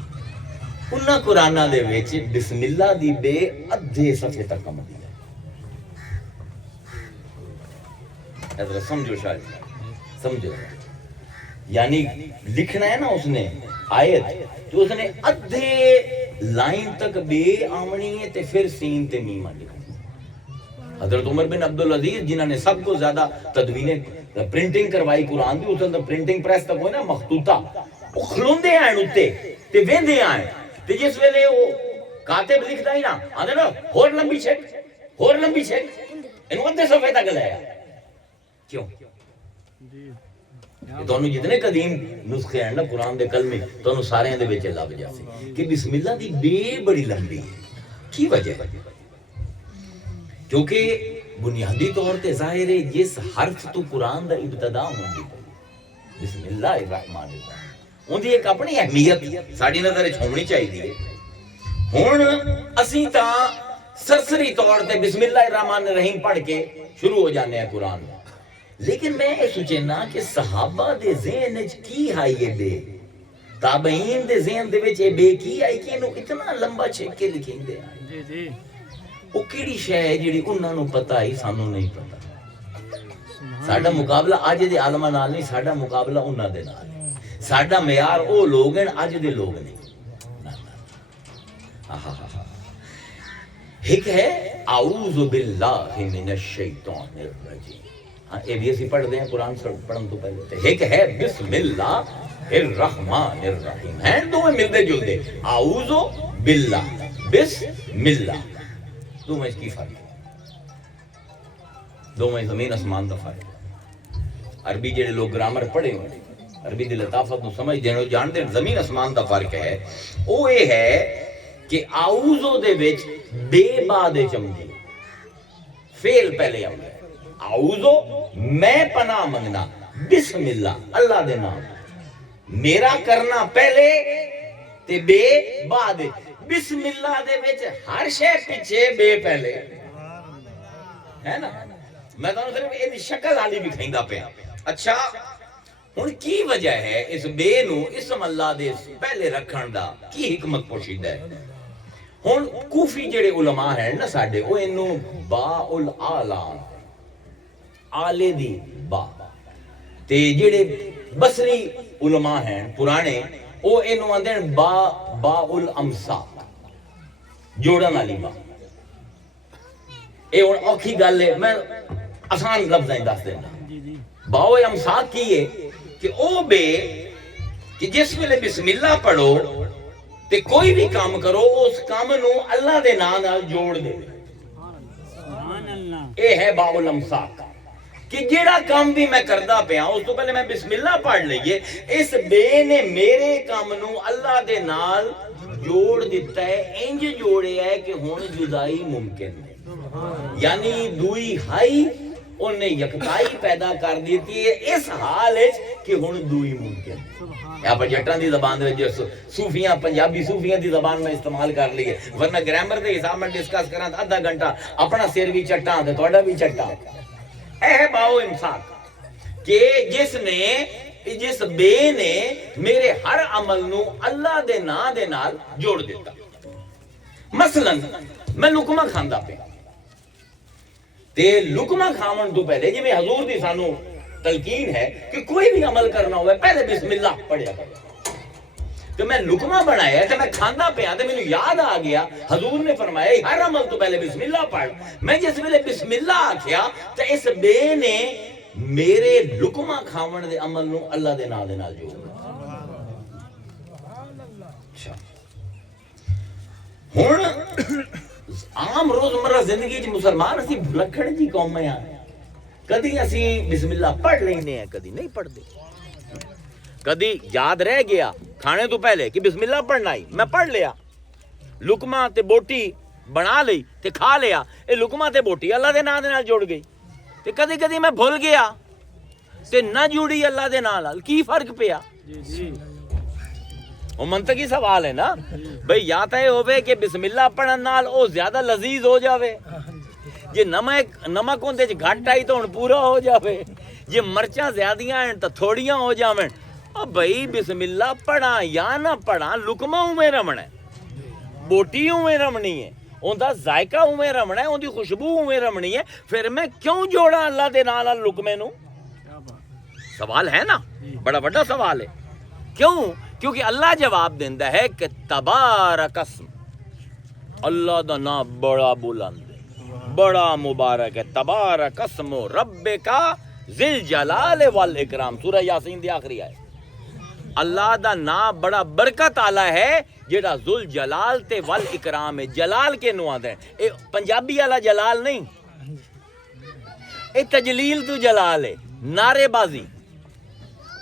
انہاں قرآناں دے وچ بسم اللہ دی بے ادھے صفحے تک کم دی ہے. حضرت سمجھو شاید سمجھو، یعنی لکھنا ہے نا اس نے آیت تو اس نے ادھے لائن تک بے آمنی ہے تے پھر سین تے میم لکھنا. حضرت عمر بن عبدالعزیز جنہوں نے سب کو زیادہ تدوینیں پرنٹنگ کروائی قرآن دی، اس اندر پرنٹنگ پریس تک ہوئے نا مخطوطہ وہ کھلوندے آئیں اتے تے ویندے آئیں تے جس ویلے وہ کاتب لکھدا ہی نا آندے نا ہور لمبی چھک انہوں ادھے صفحے تک لے آیا. کیوں؟ تانوں جتنے قدیم نسخے ہیں نا قرآن دے کلمے تانوں سارے دے وچ لب جاسی کہ بسم اللہ دی بے بڑی لمبی ہے. کی وجہ ہے؟ کیونکہ بنیادی طور تے ظاہر ہے جس حرف تو قرآن دا ابتدا ہوندی بسم اللہ الرحمن الرحیم اون دی ایک اپنی اہمیت ساڈی نظر وچ ہونی چاہیے. ہن اسی تاں سرسری طور تے بسم اللہ الرحمن الرحیم پڑھ کے شروع ہو جانے ہیں قرآن. لیکن میں یہ سوچنا کہ صحابہ دے ذہن وچ کی آئی ہے بے، تابعین دے ذہن دے وچ یہ بے کی آئی کہ انہوں اتنا لمبا چھک کے لکھیں دے آئے. وہ کیڑی شے ہے جڑی انہاں نوں پتہ ہی سانوں نہیں پتہ. ساڈا مقابلہ اج دے عالماں نال نہیں، ساڈا مقابلہ انہاں دے نال ہے. ساڈا معیار او لوگ ہیں اج دے لوگ نہیں. ایک ہے اعوذ باللہ من الشیطان الرجیم، یہ بھی اسی پڑھ دیں قرآن پڑھن تو پہلے. ایک ہے بسم اللہ الرحمن الرحیم، ہیں دو میں ملتے جلتے اعوذ باللہ بسم اللہ. دو میں اس کی فرق ہے، دو میں زمین اسمان کا فرق ہے. عربی جڑے لوگ گرامر پڑھے ہوئے عربی دی لطافت نو سمجھ دین جان دے زمین اسمان دا فرق ہے. وہ یہ ہے کہ اعوذ دے وچ بے بعد چمدی فعل پہلے آؤں ہے. اعوذ میں پناہ منگنا، بسم اللہ اللہ دے نام، میرا کرنا پہلے تے بے بعد. بسم اللہ دے وچ ہر شے پیچھے بے پہلے ہے نا. میں تانوں صرف یہ شکل والی بھی کھیندا پیا. اچھا ہن کی وجہ ہے اس بے نو اسم اللہ دے پہلے رکھن دا کی حکمت پوشیدہ ہے؟ ہن کوفی جڑے علماء ہیں نا ساڈے وہ اینو با الاعلان آلے دی با تے جڑے بصری علماء ہیں پرانے وہ اینو آندے با الامسا جوڑن والی با. اے ہن اوکھی گل ہے میں آسان لفظاں دس دینا. با الامسا کی ہے کہ او بے کہ جس ویلے بسم اللہ پڑھو تے کوئی بھی کام کرو اس کام نو اللہ دے نام نال جوڑ دے. اے ہے با الامسا کہ جیڑا کام بھی میں کردا پیا اس تو پہلے میں بسم اللہ پڑھ لئیے. اس بے نے میرے کام نو اللہ دے نال جوڑ دیتا ہے. انج جوڑے ہے کہ ہن جدائی ممکن ہے، یعنی دوئی ہائی انہیں یکتائی پیدا کر دیتی ہے اس حال ہے کہ ہن دوئی ممکن ہے. آپ جٹان دی زبان دے صوفیاں پنجابی صوفیاں دی زبان میں استعمال کر لیے، ورنہ گرامر دے حساب میں ڈسکس کرنا آدھا گھنٹہ اپنا سر بھی چٹاں تے تہاڈا بھی چٹاں. اے باو امساک کہ جس بے نے میرے ہر عمل نو اللہ دے نام دے نال جوڑ دیتا. مثلا میں لقمہ کھاندا پیا تے لقمہ کھاون تو پہلے جی میں حضور دی سانو تلقین ہے کہ کوئی بھی عمل کرنا ہوئے پہلے بسم اللہ پڑھیا کرو. تو میں لقمہ بنایا تو میں کھاندا پیا تو مینوں یاد آ گیا حضور نے فرمایا ہر عمل تو پہلے بسم اللہ پڑھ. میں جس ویلے بسم اللہ آکھیا تو اس بے نے میرے لقمہ کھاون دے عمل نو اللہ دے نام دے نال جوڑ دتا. ہن ਆਮ ਰੋਜ਼ਮਰਾ ਜ਼ਿੰਦਗੀ 'ਚ ਮੁਸਲਮਾਨ ਅਸੀਂ ਭੁਲੱਕੜ ਜੀ ਕੌਮ ਆ, ਕਦੀ ਅਸੀਂ ਬਿਸਮਿਲ੍ਲਾ ਪੜ੍ਹ ਲੈਂਦੇ ਆ, ਕਦੀ ਨਹੀਂ ਪੜ੍ਹਦੇ। ਕਦੀ ਯਾਦ ਰਹਿ ਗਿਆ ਖਾਣੇ ਤੋਂ ਪਹਿਲੇ ਕਿ ਬਿਸਮਿਲ੍ਲਾ ਪੜ੍ਹਨਾ ਹੀ, ਮੈਂ ਪੜ੍ਹ ਲਿਆ, ਲੁਕਮਾ ਤੇ ਬੋਟੀ ਬਣਾ ਲਈ ਤੇ ਖਾ ਲਿਆ। ਇਹ ਲੁਕਮਾ ਤੇ ਬੋਟੀ ਅੱਲਾ ਦੇ ਨਾਂ ਦੇ ਨਾਲ ਜੁੜ ਗਈ, ਤੇ ਕਦੀ ਕਦੀ ਮੈਂ ਭੁੱਲ ਗਿਆ ਤੇ ਨਾ ਜੁੜੀ ਅੱਲਾ ਦੇ ਨਾਲ, ਕੀ ਫਰਕ ਪਿਆ? ਉਹ ਮੰਤਕੀ ਸਵਾਲ ਹੈ ਨਾ ਬਈ, ਜਾਂ ਤਾਂ ਇਹ ਹੋਵੇ ਕਿ ਬਿਸਮਿਲ੍ਲਾ ਪੜਨ ਨਾਲ ਉਹ ਜ਼ਿਆਦਾ ਲਜ਼ੀਜ਼ ਹੋ ਜਾਵੇ, ਜੇ ਨਮਕ ਉਹਦੇ ਚ ਘੱਟ ਆਈ ਤਾਂ ਹੁਣ ਪੂਰਾ ਹੋ ਜਾਵੇ, ਜੇ ਮਿਰਚਾਂ ਜ਼ਿਆਦੀਆਂ ਹਨ ਤਾਂ ਥੋੜੀਆਂ ਹੋ ਜਾਵਣ। ਉਹ ਬਈ ਬਿਸਮਿਲ੍ਲਾ ਪੜਾਂ ਜਾਂ ਨਾ ਪੜਾਂ, ਲੁਕਮਾ ਉਵੇਂ ਰਮਣਾ, ਬੋਟੀ ਉਵੇਂ ਰਮਣੀ ਹੈ, ਉਹਦਾ ਜ਼ਾਇਕਾ ਉਵੇਂ ਰਮਣਾ, ਉਹਦੀ ਖੁਸ਼ਬੂ ਉਵੇਂ ਰਮਣੀ ਹੈ, ਫਿਰ ਮੈਂ ਕਿਉਂ ਜੋੜਾਂ ਅੱਲਾ ਦੇ ਨਾਲ ਲੁਕਮੇ ਨੂੰ? ਸਵਾਲ ਹੈ ਨਾ, ਬੜਾ ਵੱਡਾ ਸਵਾਲ ਹੈ। ਕਿਉਂ? ਕਿਉਂਕਿ ਅੱਲਾ ਜਵਾਬ ਦਿੰਦਾ ਹੈ ਕਿ ਤਬਾਰਕ اسم, ਅੱਲਾ ਦਾ ਨਾਮ ਬੜਾ ਬੁਲੰਦ ਹੈ, ਬੜਾ ਮੁਬਾਰਕ ਹੈ। ਤਬਾਰਕ اسم ربک ذی الجلال والاکرام, سورہ یاسین دی آخری آیت। اللہ دا نام بڑا برکت آلا ہے جیڑا ذل جلال تے والاکرام ہے. جلال کے نو آدھے اے پنجابی والا جلال نہیں, اے تجلیل تو جلال ہے, نعرے بازی.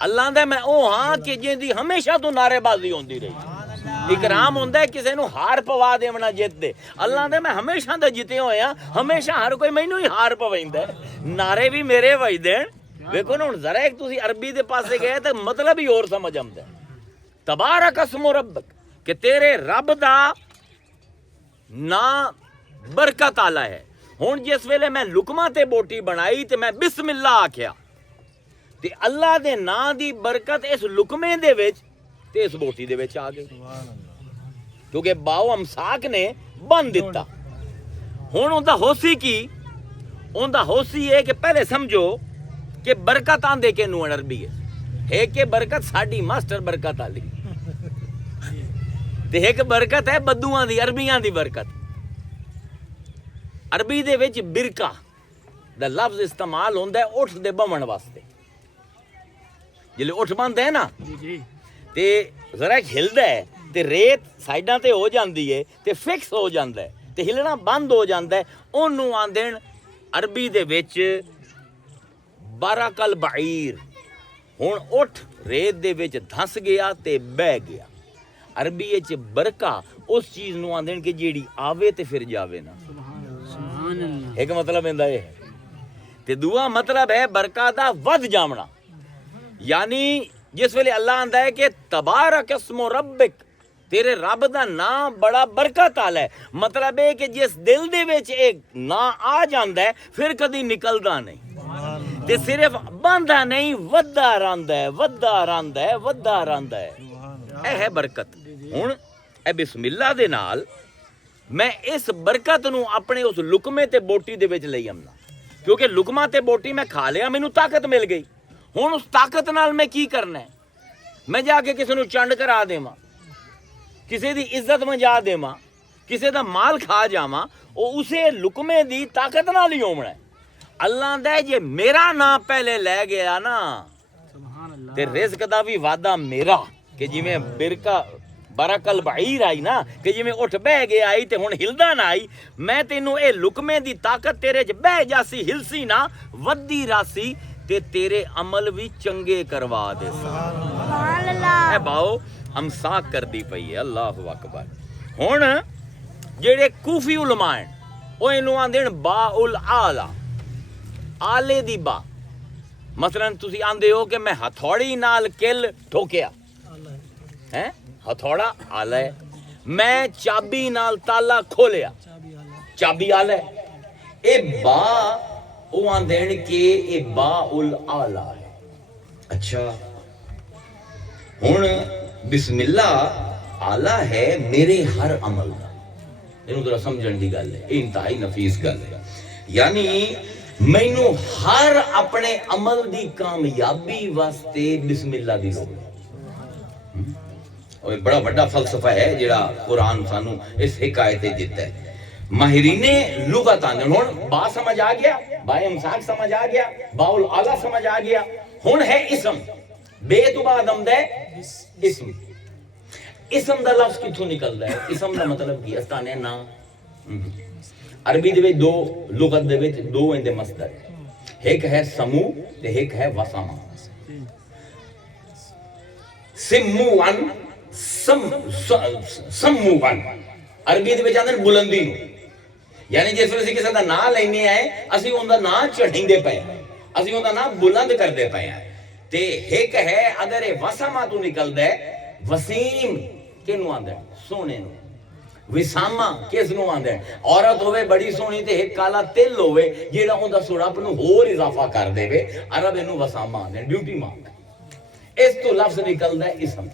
اللہ دا میں او ہاں کہ جن دی ہمیشہ تو نعرے بازی ہوندی رہی. اکرام ہوندا ہے کسے نو ہار پوا دیونا جیت دے. اللہ دے میں ہمیشہ دا جیتے ہوئے ہاں, ہمیشہ ہر کوئی مینوں ہی ہار پویندا ہے, نعرے بھی میرے وجدے. ویکھو نا ہن ذرا ایک تسی عربی دے پاسے گئے تے مطلب ہی اور سمجھ آندا ہے. تبارک اسم ربک, کہ تیرے رب دا نا برکت آلا ہے. ہن جس ویلے میں لقمہ تے بوٹی بنائی تے میں بسم اللہ آکھیا تے اللہ دے نا دی برکت اس لقمے دے وچ تے اس بوٹی دے وچ آ گئی, کیونکہ باؤ امساک نے بند دیتا. ہن اوندا ہوسی کی, اوندا ہوسی ہے کہ پہلے سمجھو کہ برکت آندے کے نو عربی ہے کہ برکت ساڈی ماسٹر برکت آلی تے ایک برکت ہے بدوواں دی, عربیاں دی برکت. عربی دے وچ برکہ دا لفظ استعمال ہوندا ہے اٹھ دے بمن واسطے. جلے اٹھ بند ہے نا تے ذرا ہلدا ہے تے ریت سائڈاں تے ہو جاندی ہے تے فکس ہو جاندا ہے تے ہلنا بند ہو جاندا ہے, اونوں آندے عربی دے وچ برکل بعیر. ہن اٹھ ریت دے وچ دھس گیا تے بہ گیا. عربی وچ برکہ اس چیز نو آندے کہ جیڑی آوے تے پھر جاوے نا. ایک مطلب ایندا ہے تے دوسرا مطلب ہے برکہ دا ود جامنا. یعنی جس ویلے اللہ آندا ہے کہ تبارک اسم ربک, تیرے رب دا نام بڑا برکت والا ہے, مطلب ہے کہ جس دل دے وچ ایک نا آ جاندا ہے پھر کدی نکلدا نہیں تے صرف باندا نہیں, ودا رہندا ہے, ودا رہندا ہے, ودا رہندا ہے. اے ہے برکت. ہن اے بسم اللہ دے نال میں اس برکت نو اپنے اس لقمے تے بوٹی دے وچ لئی آمنا, کیونکہ لقمہ تے بوٹی میں کھا لیا, مینوں طاقت مل گئی. ہن اس طاقت نال میں کی کرنا ہے؟ میں جا کے کسی نو چنڈ کرا دیواں, کسی دی عزت مجا دیواں, کسی دا مال کھا جاواں, او اسے لقمے دی طاقت نال ہی ہونا ہے. اللہ دے جے میرا نام پہلے لے گیا نا تے رزق دا بھی وعدہ میرا, کہ جویں برکہ برکل بعیر آئی نا, کہ جویں اٹھ بہ گیا آئی تے ہن ہلدا نہ آئی, میں تینوں اے لقمے دی طاقت تیرے چ بہ جاسی, ہلسی نہ, ودی راسی تے تیرے عمل بھی چنگے کروا دے. سبحان اللہ. اے باؤ امساک کر دی پئی ہے. اللہ اکبر. ہن جڑے کوفی علماء ہیں او اینوں آندے با الاعلی, آلے دی با. مثلا تسی آندے ہو کہ میں ہتھوڑی نال کل ٹھوکیا, ہیں ہتھوڑا آلہ ہے, میں چابی نال تالا کھولیا, چابی آلہ ہے. اے با او آندین کہ اے با الاعلی ہے. اچھا ہن بسم اللہ آلہ ہے میرے ہر عمل دا. اینوں ذرا سمجھن دی گل ہے, انتہائی نفیس گل ہے. یعنی مینوں ہر اپنے عمل دی کامیابی واسطے بسم اللہ دی لوڑ ہے. اور بڑا بڑا فلسفہ ہے جڑا قرآن سانو اس حکایت دیتا ہے. ماہرین لغت آندے ہن با سمجھ آ گیا, با امساک سمجھ آ گیا, با الاعلی سمجھ آ گیا. ہن ہے اسم, بے تو بعد آمدا ہے اسم. اسم دا لفظ کتھوں نکلدا ہے؟ اسم دا مطلب کی استانے نا. عربی دے وچ دو لغت دے وچ دو اندے مصدر، ایک ہے سمو تے ایک ہے وسما۔ سموان سموان عربی دے وچ آندے بلندی نو، یعنی جس ویلے اسی کسی دا نام لینے آئے اسی اوندا نام چڑھیندے پئے ہیں، اسی اوندا نام بلند کردے پئے ہیں۔ تے ایک ہے اگر یہ وسما تو نکلدا ہے، وسیم کینو آندا ہے؟ سونے نو۔ وسامہ کس نو آندا ہے؟ عورت ہوے بڑی سونی تے ایک کالا تل ہوے جیڑا اوندا سڑپ نو ہور اضافہ کر دے وے، عرب اینو وسامہ آندے ہیں، بیوٹی مارک۔ اس تو لفظ نکلدا ہے اسم،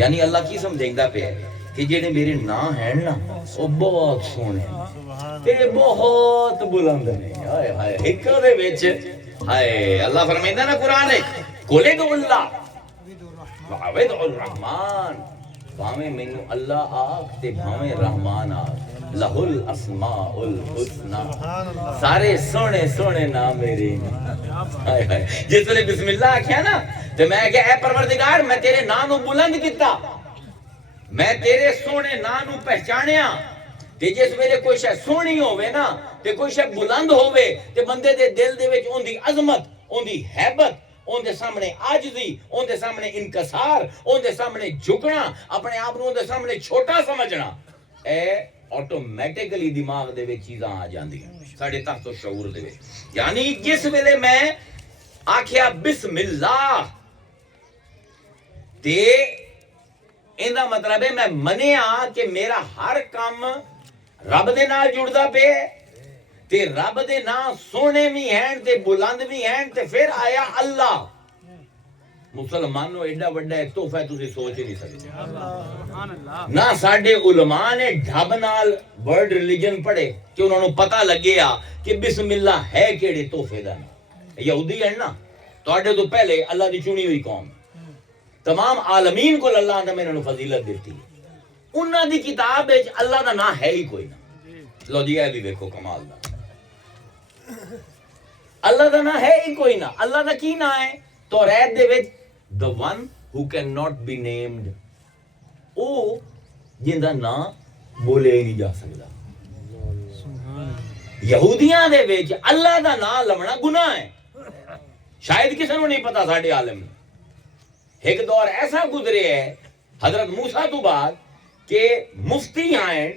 یعنی اللہ کی سمجھیندا پیا ہے کہ جڑے میرے نام ہیں نا وہ بہت سونے ہیں تے بہت بلند نے۔ ہائے ہائے ایک دے وچ ہائے اللہ فرمائندا نا قرآن ہے قل ادعوا اللہ وادعوا الرحمن، بھاویں مینوں اللہ آکھ تے بھاویں رحمان آکھ، لہ الاسماء الحسنی، سارے سونے سونے نام میرے۔ ہائے ہائے جس ویلے بسم اللہ آکھیا نا تے میں کہ اے پروردگار میں تیرے نام نو بلند کیتا، میں تیرے سونے نام نو پہچانیا۔ تے جس ویلے کوئی شے سونی ہوے نا تے کوئی شے بلند ہوے تے بندے دے دل دے وچ اوندی عظمت، اوندی ہیبت، اون دے سامنے عاجزی، اون دے سامنے انکسار، اون دے سامنے جھکنا، اپنے آپ نو اون دے سامنے چھوٹا سمجھنا، اے آٹومیٹکلی دماغ دے وچ چیزاں آ جاندیاں ساڈے تحت شعور دے وچ۔ یعنی جس ویلے میں آکھیا بسم اللہ تے ایندا مطلب ہے میں منیا کہ میرا ہر کام رب دے نال جڑدا پے تے رب دے نام سونے بھی ہیں تے بلند بھی ہیں تے پھر آیا اللہ۔ مسلمانوں ایڈا بڑا ایک تحفہ ہے تسی سوچ نہیں سکتے۔ نہ ساڈے علماء نے ڈھب نال ورلڈ ریلیجن پڑھے کہ انہوں نے پتہ لگیا کہ بسم اللہ ہے کیڑے تحفے دا نام۔ یہودی ہیں نا تواڈے تو پہلے اللہ دی چنی ہوئی قوم، تمام عالمین کو اللہ نے انہوں نے فضیلت دیتی، انہاں دی کتاب وچ اللہ دا نام ہے ہی کوئی نہ۔ لو جی اے بھی دیکھو کمال دا، اللہ دا نام ہے ہی کوئی نہ۔ اللہ دا کی نام ہے توریت دے وچ؟ the one who cannot be named، او جندا نام بولے ہی نہیں جا سکدا۔ یہودیاں دے وچ اللہ دا نام لونا گناہ ہے، شاید کسی نوں نہیں پتا ساڈے عالم نے۔ ایک دور ایسا گزرے ہے حضرت موسیٰ تو بعد کہ مفتی آئیں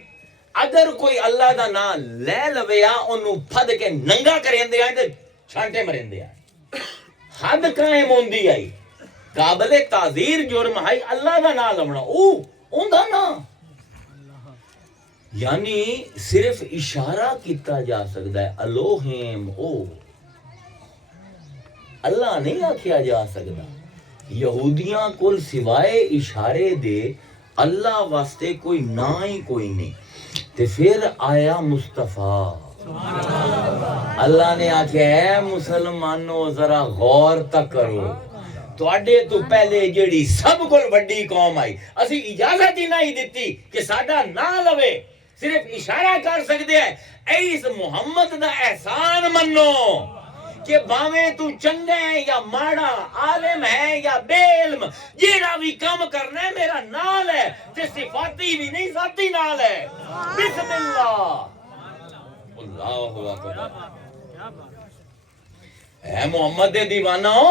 اگر کوئی اللہ دا نام لے لویا انہوں پھد کے ننگا کریندے آئیں تے چھانٹے مرندے آئیں۔ حد قائم ہوندی آئی، قابل تعذیر جرم ہے اللہ دا نام لونا، اون دا نام یعنی صرف اشارہ کیتا جا سکتا ہے الوہیم، او اللہ نہیں آکھیا جا سکتا۔ یہودیاں کل سوائے اشارے دے اللہ واسطے کوئی نہ ہی کوئی نہیں۔ تے پھر آیا مصطفیٰ، اللہ نے آکھیا اے مسلمانوں ذرا غور تک کرو، تواڈے تو پہلے جڑی سب کل وڈی قوم آئی اسی اجازت ہی نہیں دیتی کہ ساڈا نام لوے، صرف اشارہ کر سکتے ہیں اے اس محمد دا احسان منو کہ باویں تو چنگا ہے یا ماڑا، عالم ہے یا بے علم، جیڑا بھی کام کرنا ہے میرا نال ہے تے صفاتی بھی نہیں ذاتی نال ہے۔ بسم اللہ، اللہ اکبر۔ اے محمد دے دیوانو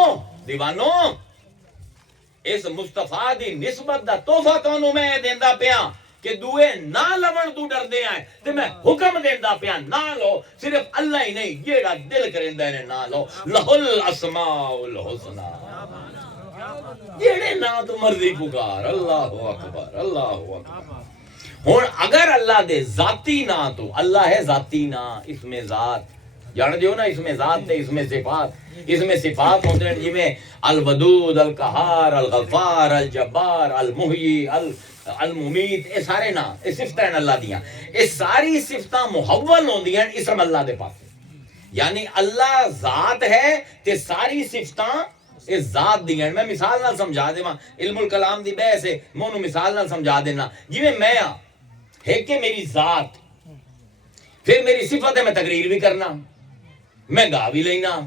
اس مصطفیٰ دی نسبت دا تحفہ تانوں میں دیندا پیاں کہ دوئے نہ لون تو ڈر دے آئیں تے میں حکم دیندا پیاں نہ لو، صرف اللہ ہی نہیں جیڑا دل کریندا ہے نہ لو، لہ الاسماء الحسنی، جیڑے نہ تو مرضی پکار۔ اللہ اکبر، اللہ اکبر۔ ہن اگر اللہ دے ذاتی نا تو اللہ ہے ذاتی نا، اسم ذات جان دیو نا، اسم ذات تے اسم صفات، اسم صفات ہوندے ہیں جی میں الودود، القہار، الغفار، الجبار، المحیی، الممیت، اے سارے نا اے صفتیں ہیں اللہ دیاں، اے ساری صفتاں محول ہوندی ہیں اسم اللہ دے پاس، یعنی اللہ ذات ہے تے ساری صفتاں اس ذات دی ہیں۔ میں مثال نال سمجھا دیواں، علم الکلام دی بحث ہے میں انہوں مثال نال سمجھا دینا، جی میں ہاں ہے کہ میری ذات، پھر میری صفت ہے میں تقریر بھی کرنا، میں گا بھی لینا،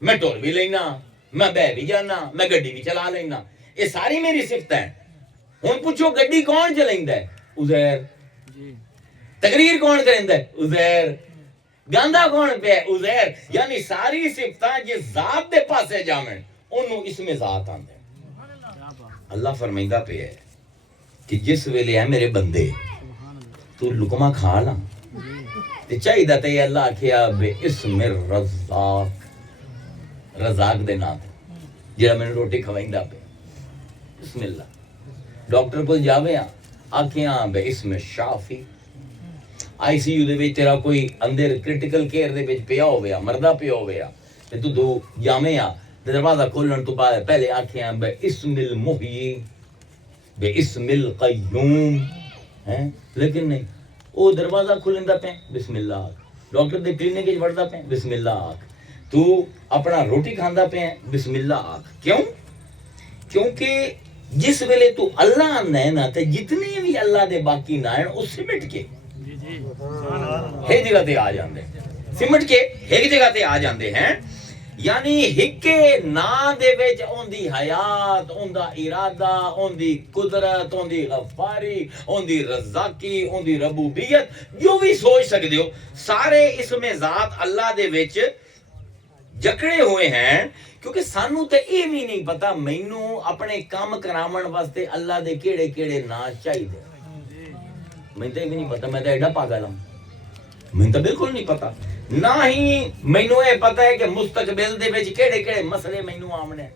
میں ٹور بھی لینا، میں بہ بھی جانا، میں گڈی بھی چلا لینا، یہ ساری میری صفت ہیں۔ ہن پوچھو گڈی کون چلائندا ہے؟ عزیر، تقریر کون کریندا ہے؟ عزیر. گاندا کون پہ ہے؟ عزیر. یعنی ساری صفتاں جس ذات دے پاسے جاویں انہوں اس میں ذات آندے. اللہ فرمائندہ پہ ہے کہ جس ویلے ہے میرے بندے تو لقمہ کھا لا تے چاہیدا تے اللہ آکھیا بے اسم الرزاق، رزاق دے نام جڑا میں روٹی کھوائندا پہ. بسم اللہ. ڈاکٹر کول جاوے آکھیاں بے اسم شافی. آئی سی یو دے وچ تیرا کوئی اندر کرٹیکل کیئر دے وچ پیا ہویا، مردہ پیا ہویا تے تو دو جاویں دروازہ کھولن تو بعد پہلے آکھیاں بے اسم المحیی، بے اسم القیوم. ہیں لیکن نہیں، او دروازہ کھلندا پے بسم اللہ آکھ، ڈاکٹر دے کلینک وچ وڑدا پے بسم اللہ آکھ، تو اپنا روٹی کھاندا پے بسم اللہ آکھ. کیوں؟ کیونکہ جس ویلے تو اللہ آندا ہے نا تے جتنے بھی اللہ دے باقی نہ ہیں اس سمٹ کے ایک جگہ تے آ جاندے، سمٹ کے ایک جگہ تے آ جاندے ہیں. یعنی ہکے نا دے وچ اوندی حیات، اوندا ارادہ، اوندی قدرت، اوندی غفاری، اوندی رزاقی، اوندی ربوبیت جو بھی سوچ سکدے ہو سارے اسم ذات اللہ دے وچ جکڑے ہوئے ہیں. کیونکہ سانو تے یہ بھی نہیں پتا مینوں اپنے کام کراون واسطے اللہ دے کیڑے کیڑے نا چاہیے. میں تے بھی نہیں پتا، میں تے ایڈا پاگل ہوں، میں تے بالکل نہیں پتا. نہ ہی مینوں یہ پتا ہے کہ مستقبل دے وچ کیڑے کیڑے مسئلے مینوں آمنے،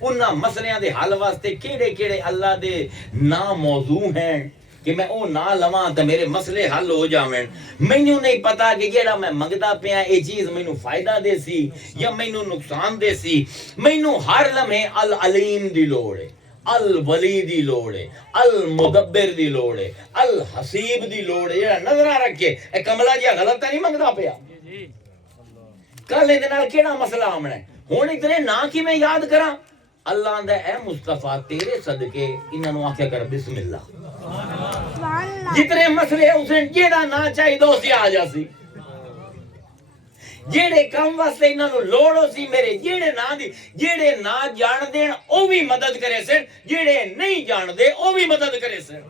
انہاں مسئلیاں دے حل واسطے کیڑے کیڑے اللہ دے نا موضوع ہیں کہ میں او نا لواں تے میرے مسئلے حل ہو جاویں. مینوں نہیں پتا کہ جیڑا میں منگدا پیا اے چیز مینوں فائدہ دے سی یا مینوں نقصان دے سی. مینوں ہر لمحے العلیم دی لوڑ ہے، الولی دی لوڑ ہے، المدبر دی لوڑ ہے، الحسیب دی لوڑ ہے. جیڑا نظرہ رکھے اے کملا جیا غلط تے نہیں منگدا پیا. کل دے نال کیڑا مسئلہ آمنا ہے؟ ہن اتنے نا کی میں یاد کراں؟ اللہ آندا اے مصطفیٰ تیرے صدقے انہاں نوں آکھیا کر بسم اللہ. جتنے مسئلے اسے جیڑا نا چاہیے دو سی آ جاسی، جیڑے کام واسطے انہاں نوں لوڑ ہو سی میرے جیڑے نا دی، جیڑے نا جان دین او بھی مدد کرے سن، جیڑے نہیں جان دے او بھی مدد کرے سن.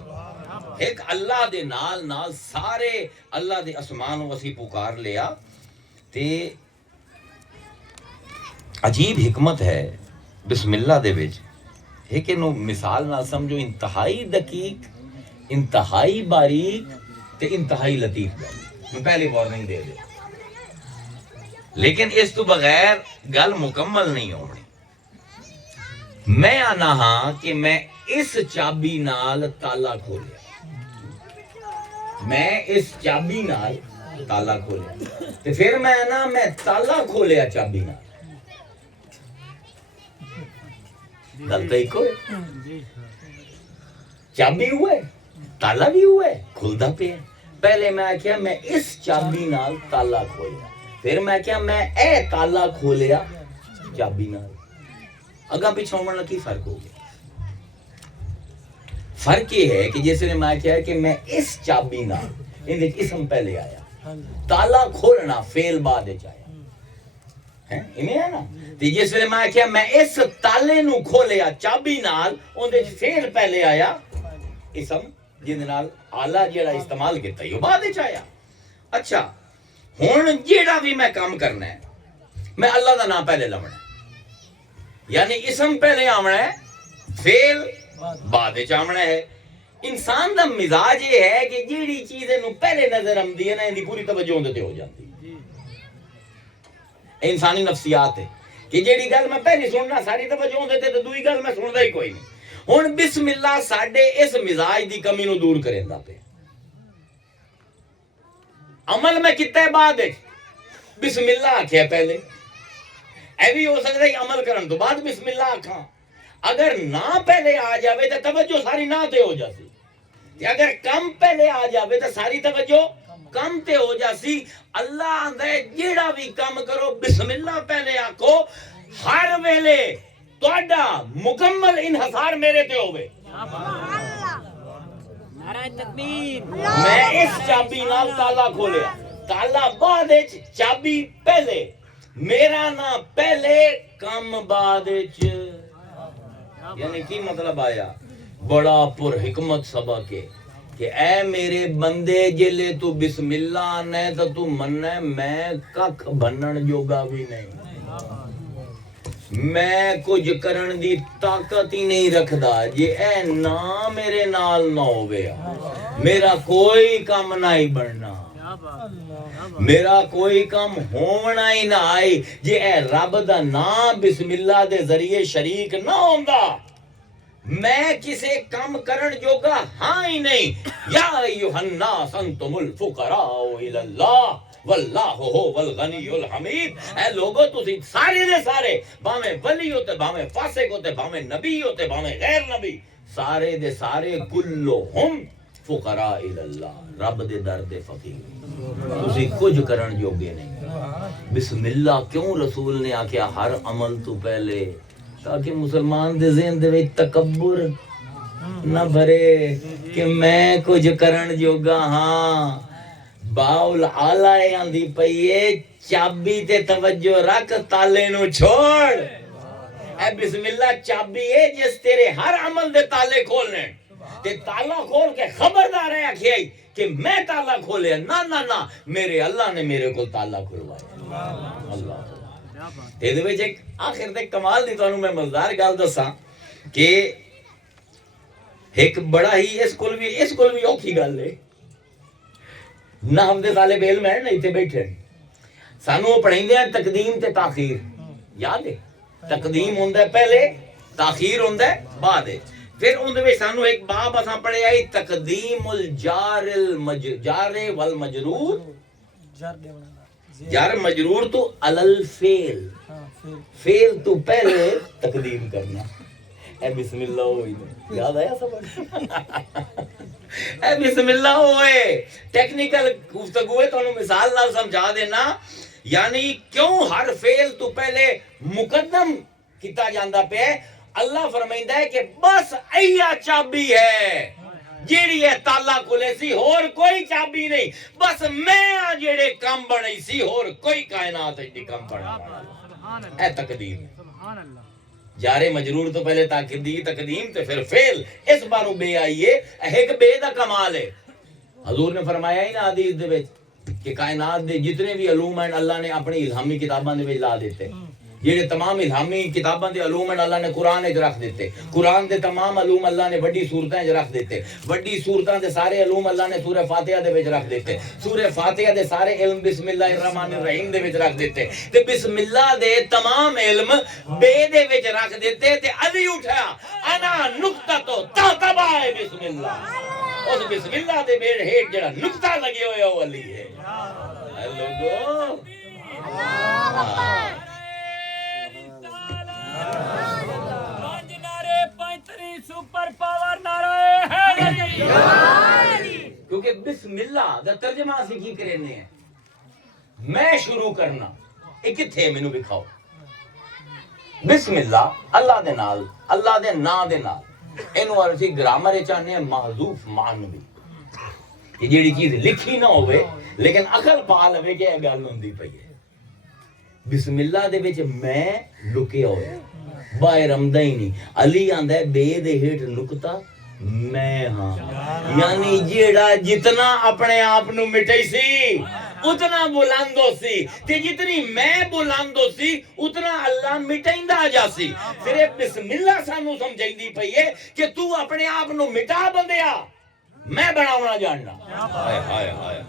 ایک اللہ دے نال نال سارے اللہ دے اسماء نوں اسی پکار لیا. تے عجیب حکمت ہے بسم اللہ دے وچ. ایک نو مثال نال سمجھو، انتہائی دقیق، انتہائی باریک تے انتہائی لطیف. میں پہلی وارننگ دے دے، لیکن اس تو بغیر گل مکمل نہیں ہونی. میں آنا ہاں کہ میں اس چابی نال تالا کھولیا، میں اس چابی نال تالا کھولیا تے پھر میں آنا میں تالا کھولیا چابی نال. گل تو ایک ہوئے، چابی ہوئے تالا بھی ہوئے کھلدا پیا. پہلے میں آکھیا میں اس چابی نال تالا کھولیا، پھر میں آکھیا میں اے تالا کھولیا چابی نال. اگا پیچھے ہونے کی فرق ہو گیا؟ فرق یہ ہے کہ جس نے میں آکھیا کہ میں اس چابی نال، ان اسم پہلے آیا، تالا کھولنا فعل بعد وچ آیا ہے نا. تے جس ویلے میں آکھیا میں اس تالے نو کھولیا چابی نال، اون دے فعل پہلے آیا، اسم جن نال آلہ جیڑا استعمال کیتا ہے بعد وچ آیا. اچھا ہن جیڑا بھی میں کام کرنا ہے میں اللہ دا نام پہلے لونا، یعنی اسم پہلے آونا ہے، فعل بعد وچ آونا ہے. انسان دا مزاج یہ ہے کہ جیڑی چیز نو پہلے نظر آندی ہے نا ان دی پوری توجہ اون تے ہو جاندی. انسانی نفسیات ہے کہ جیڑی گل میں پہلی سننا ساری توجہ ہوندے تے دوئی گل میں سندا ہی کوئی نہیں. ہن بسم اللہ ساڈے اس مزاج دی کمی نو دور کریندا پیا. عمل میں کیتا ہے بعد بسم اللہ آکھیا پہلے، اے بھی ہو سکتا ہے عمل کرن تو بعد بسم اللہ آکھاں. اگر نہ پہلے آ جاوے تے توجہ ساری نہ تے ہو جاسی، تے اگر کم پہلے آ جاوے تے ساری توجہ کم تے ہو جاسی. اللہ آندا ہے جیڑا بھی کام کرو بسم اللہ پہلے آکھو، ہر ویلے تہاڈا مکمل انحصار میرے تے ہوے. نعرہ تکبیر. میں اس چابی نال تالا کھولیا، تالا بعد وچ چابی پہلے، میرا نام پہلے کام بعد وچ. یعنی کی مطلب آیا؟ بڑا پر حکمت سبق ہے کہ اے میرے بندے جلے تو بسم اللہ آنا ہے تو مننا ہے میں ککھ بنن جوگا بھی نہیں، میں کچھ کرن دی طاقت ہی نہیں رکھدا، جے اے نا میرے نال نہ ہوئے میرا کوئی کام نہیں بننا، میرا کوئی کام ہونا ہی نہ آئی، جے اے رب دا نام بسم اللہ دے ذریعے شریک نہ ہوندا میں کسے کم کرن جوگا ہاں ہی نہیں۔ یا ایھا الناس انتم الفقراء الی اللہ واللہ هو الغنی الحمید، اے لوگو تسی سارے دے سارے باویں ولی ہوتے باویں فاسق ہوتے باویں نبی ہوتے باویں غیر نبی، سارے دے سارے کلہم فقراء الی اللہ، رب دے در دے فقیر، تسی کچھ کرن جوگے نہیں۔ بسم اللہ کیوں رسول نے آکھیا ہر عمل تو پہلے؟ تاکہ مسلمان دے ذہن دے وچ تکبر نہ بھرے کہ میں کچھ کرن جوگا ہاں۔ باؤل آلائے آندھی پئیے چابی تے توجہ رکھ تالے نو چھوڑ، اے بسم اللہ چابی ہے جس تیرے ہر عمل دے تالے کھولنے تے تالا کھول کے خبردار ہے آکھیائی کہ میں تالا کھولے نہ نہ نہ میرے اللہ نے میرے کو تالا کھلوایا۔ اللہ تے دے وچ ایک آخر تے کمال دی تانوں میں مزدار گل دساں کہ ایک بڑا ہی اس کول بھی اوکھی گل ہے، نحو دے طالب علم ہیں نا اتنے بیٹھے سانو پڑھائیندے ہیں تقدیم تے تاخیر، یاد ہے تقدیم ہوندا ہے پہلے تاخیر ہوندا ہے بعد ہے، پھر اون دے وچ سانو ایک باب اساں پڑھیا ہے تقدیم الجار جار والمجرور، جار مجرور تو علل فعل، فعل تو پہلے تقدیم کرنا، اے بسم اللہ ہوئی یاد آیا سب اے بسم اللہ ہوئے ٹیکنیکل گفتگو ہے تو انہوں مثال نہ سمجھا دینا، یعنی کیوں ہر فعل تو پہلے مقدم کیتا جاندہ پہ اللہ فرمائندہ ہے کہ بس ایہ چابی ہے جیڑی ہے تالا کھلے سی اور کوئی چابی نہیں، بس میں جیڑے کم بڑھئی سی اور کوئی کائنات ہے کم بڑھا، اے تقدیم جارے مجرور تو پہلے تقدیم تے پھر فعل، اس بارو بے آئیے ایک بے دا کمال ہے۔ حضور نے فرمایا ہی نا حدیث دے وچ کہ کائنات دے جتنے بھی علوم ہیں اللہ نے اپنی الہامی کتاباں دے وچ لا دیتے، یہ تمام الہامی کتاباں دے علوم اللہ نے قرآن وچ رکھ دیتے، قرآن دے تمام علوم اللہ نے بڑی سورتاں وچ رکھ دیتے، بڑی سورتاں دے سارے علوم اللہ نے سورہ فاتحہ دے وچ رکھ دیتے، سورہ فاتحہ دے سارے علم بسم اللہ الرحمن الرحیم دے وچ رکھ دیتے، تے بسم اللہ دے تمام علم بے دے وچ رکھ دیتے، تے علی اٹھا انا نقطہ تو تابع بسم اللہ، اس بسم اللہ دے بے ہیٹ جڑا نقطہ لگے ہوئے وہ علی ہے۔ اے لوگو سپر پاور نعرہ حیدری، کیونکہ بسم اللہ دا ترجمہ سے کی کرنے ہیں میں شروع کرنا ایک تھے مینوں بکھاؤ بسم اللہ اللہ دے نال اللہ دے نا دے نال اینو عربی گرامر چاہنے ہیں محذوف معنوی کہ جیڑی چیز لکھی نہ ہوئے لیکن عقل پال ہوئے کہ یہ گل ہوندی پئی ہے۔ بسم اللہ دے وچ میں لکے ہوئے باہر آمدا ہی نہیں، علی آندا ہے بے دے ہیٹ نقطہ میں ہاں، یعنی جیڑا جتنا اپنے آپ نو مٹائی سی اتنا بلندو سی تے جتنی میں بلندو سی اتنا اللہ مٹائندا جا سی۔ پھر بسم اللہ سانو سمجھائندی پئی ہے کہ تو اپنے آپ نو مٹا بندیا میں بناونا جاننا۔ ہائے ہائے ہائے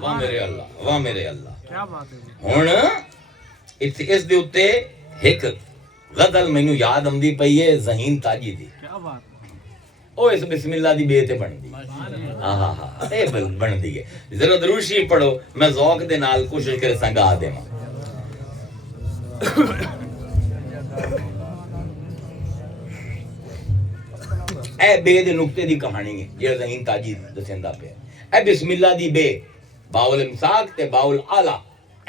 واہ میرے اللہ واہ میرے اللہ، کیا بات ہے ہن اس دے اوتے ایک غزل مینوں یاد آمدی پئی ہے ذہین تاجی دی، کیا بات ہے او اس بسم اللہ دی بے تے بن دی، ہاں ہاں ہاں اے بن دی ہے، ذرا درود شریف پڑھو میں ذوق دے نال کوشش کر سنگا دیواں۔ اے بے دے نقطے دی کہانی ہے جڑا ذہین تاجی دسیندا پیا، اے بسم اللہ دی بے باول امساک تے باول اعلی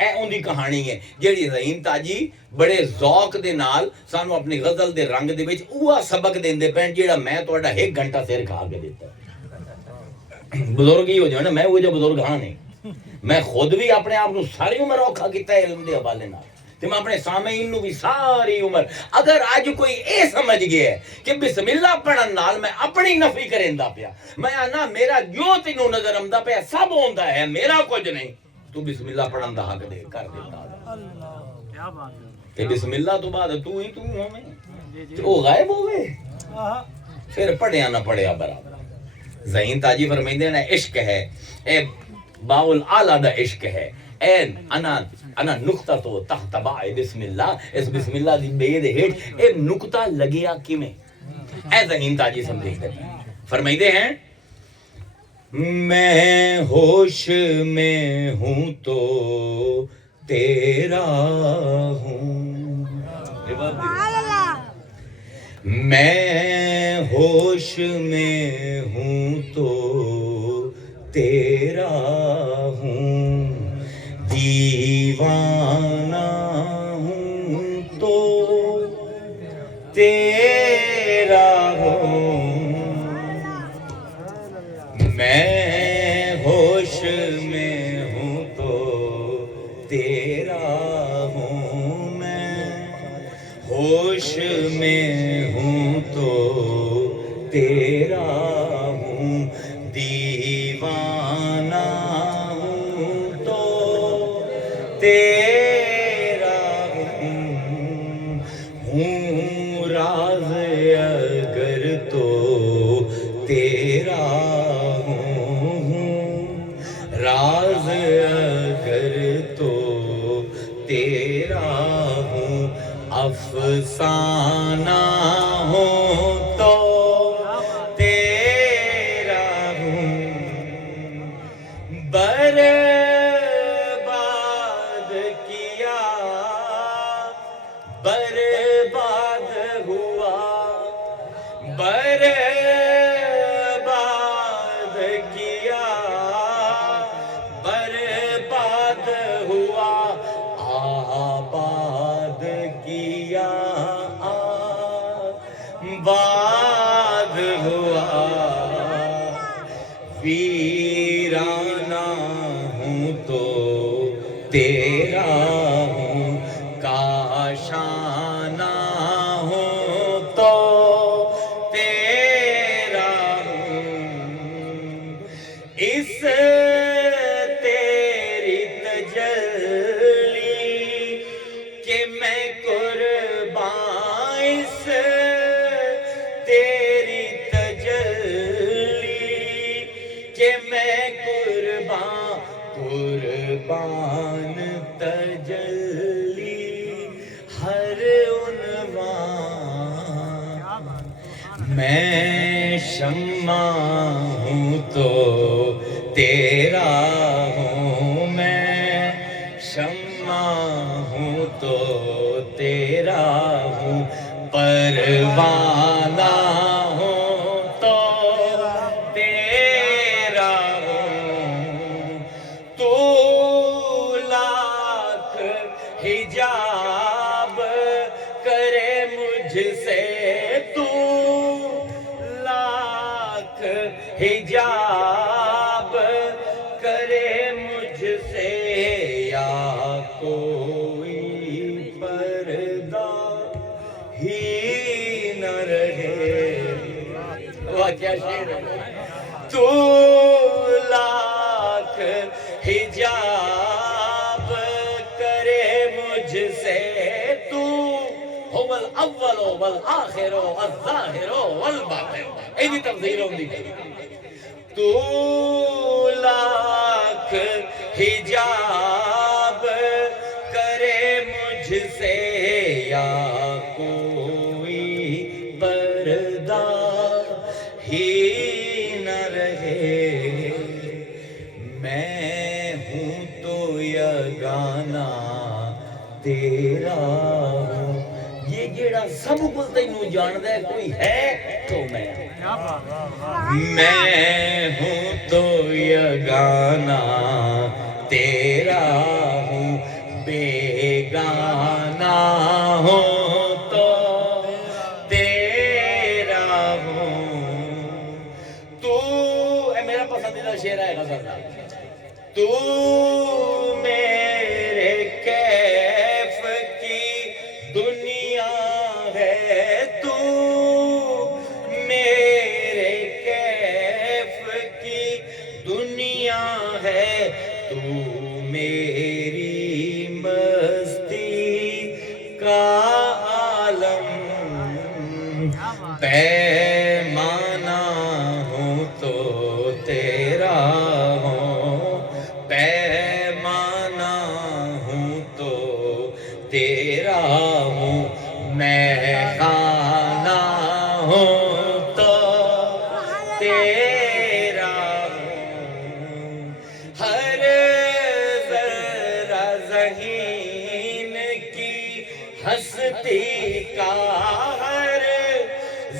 اے ان دی کہانی ہے جیڑی ذہین تاجی بڑے ذوق دے نال سانو اپنی غزل دے رنگ دے وچ اوہ سبق دیندے پین جیڑا میں تہاڈا 1 گھنٹہ سر کھا کے دیتا۔ بزرگ ہی ہو جانا میں وہ جو بزرگ ہاں نہیں، میں خود بھی اپنے آپ نو ساری عمر اوکھا کیتا ہے علم دے حوالے نال، تے میں اپنے سامعین نو بھی ساری عمر اگر اج کوئی اے سمجھ گیا ہے کہ بسم اللہ پڑھن نال میں اپنی نفی کریندا پیا، میں آنا میرا جو تینوں نظر آمدا پیا سب ہوندا ہے، میرا کچھ نہیں، تو بسم اللہ پڑھن دا حق دے کر دیتا اللہ کیا بات ہے کہ بسم اللہ تو بعد تو ہی تو ہوویں تے او غائب ہوے، پھر پڑھیا نہ پڑھیا برابر۔ ذہین تاجی فرمیندے نا عشق ہے اے باول اعلیٰ دا عشق ہے، اے انا نقطہ تو تحت باع بسم اللہ، اس بسم اللہ دی بے دے ہیٹ اے نقطہ لگیا کیویں؟ اے ذہین تاجی سمجھتے فرمیندے ہیں میں ہوش میں ہوں تو تیرا ہوں، میں ہوش میں ہوں تو تیرا ہوں، دیوانہ ہوں تو تیرا ہوں، میں ہوش میں ہوں تو تیرا ہوں، میں ہوش میں ہوں تو تیرا ہوں، دیوانہ ہوں تو تیرا ہوں، راز اگر تو تیرا ہوں، راز اگر تو تیرا ہوں، افسانہ ہوں تو تیرا ہوں، برباد کیا برباد ہوا، برباد کیا برباد ہوا، آباد کیا آباد ہوا، ویرانہ ہوں تو تیرا ہوں، کاشانہ ہوں تو تیرا ہوں، اس تیری تجلی کہ میں قربان، اس تیری تجلی کہ میں قربان، قربان تجلی ہر عنوان، میں شمع ہوں تو تیرا ہوں، میں شمع ہوں تو تیرا ہوں، پروانہ ہوں تو تیرا ہوں، تو لاکھ حجاب کرے مجھ سے، تو لاکھ حجاب کرے مجھ سے، یا کوئی پردہ ہی نہ رہے، واہ کیا شعر ہے، تو لاکھ حجاب کرے مجھ سے، تو هو الاول والآخر والظاہر والباطن، ایدی تفضیل ہوندی تو لاکھ حجاب کرے مجھ سے، یا کوئی پردہ ہی نہ رہے، میں ہوں تو یگانہ تیرا ہوں، یہ جیڑا سب کو تینوں جاندہ ہے کوئی ہے تو میں ہوں تو یگانہ تیرا ہوں، بیگانہ ہوں تو تیرا ہوں، تو اے میرا پسندیدہ شعر ہے غزل کا، تو میرے کیف پیمانہ ہوں تو تیرا ہوں، پیمانہ ہوں تو تیرا ہوں، میں خانہ ہوں تو تیرا ہوں، ہر ذرہ ذہین کی ہستی کا، ہر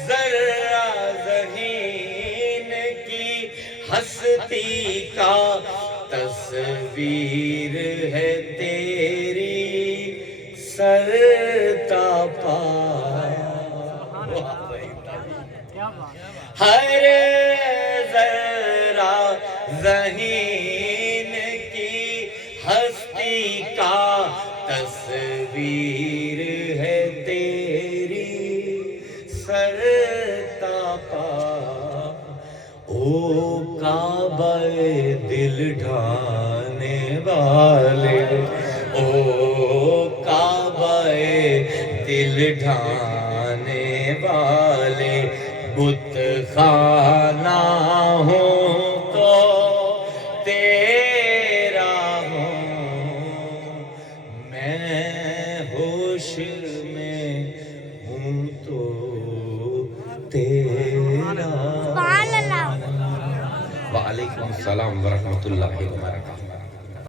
ذرہ ذہین کی ہستی کا تصویر ہے تیری سرتا پا، کیا بات ہے ہر ذرہ ذہین کی ہستی کا تصویر ہے تیری سرتا پا، او کعبہ دل ڈھانے والے، او کعبہ دل ڈھانے والے، بت خانہ ہوں تو تیرا ہوں، میں ہوش میں ہوں تو تیرا۔ وعلیکم السلام ورحمۃ اللہ وبرکاتہ۔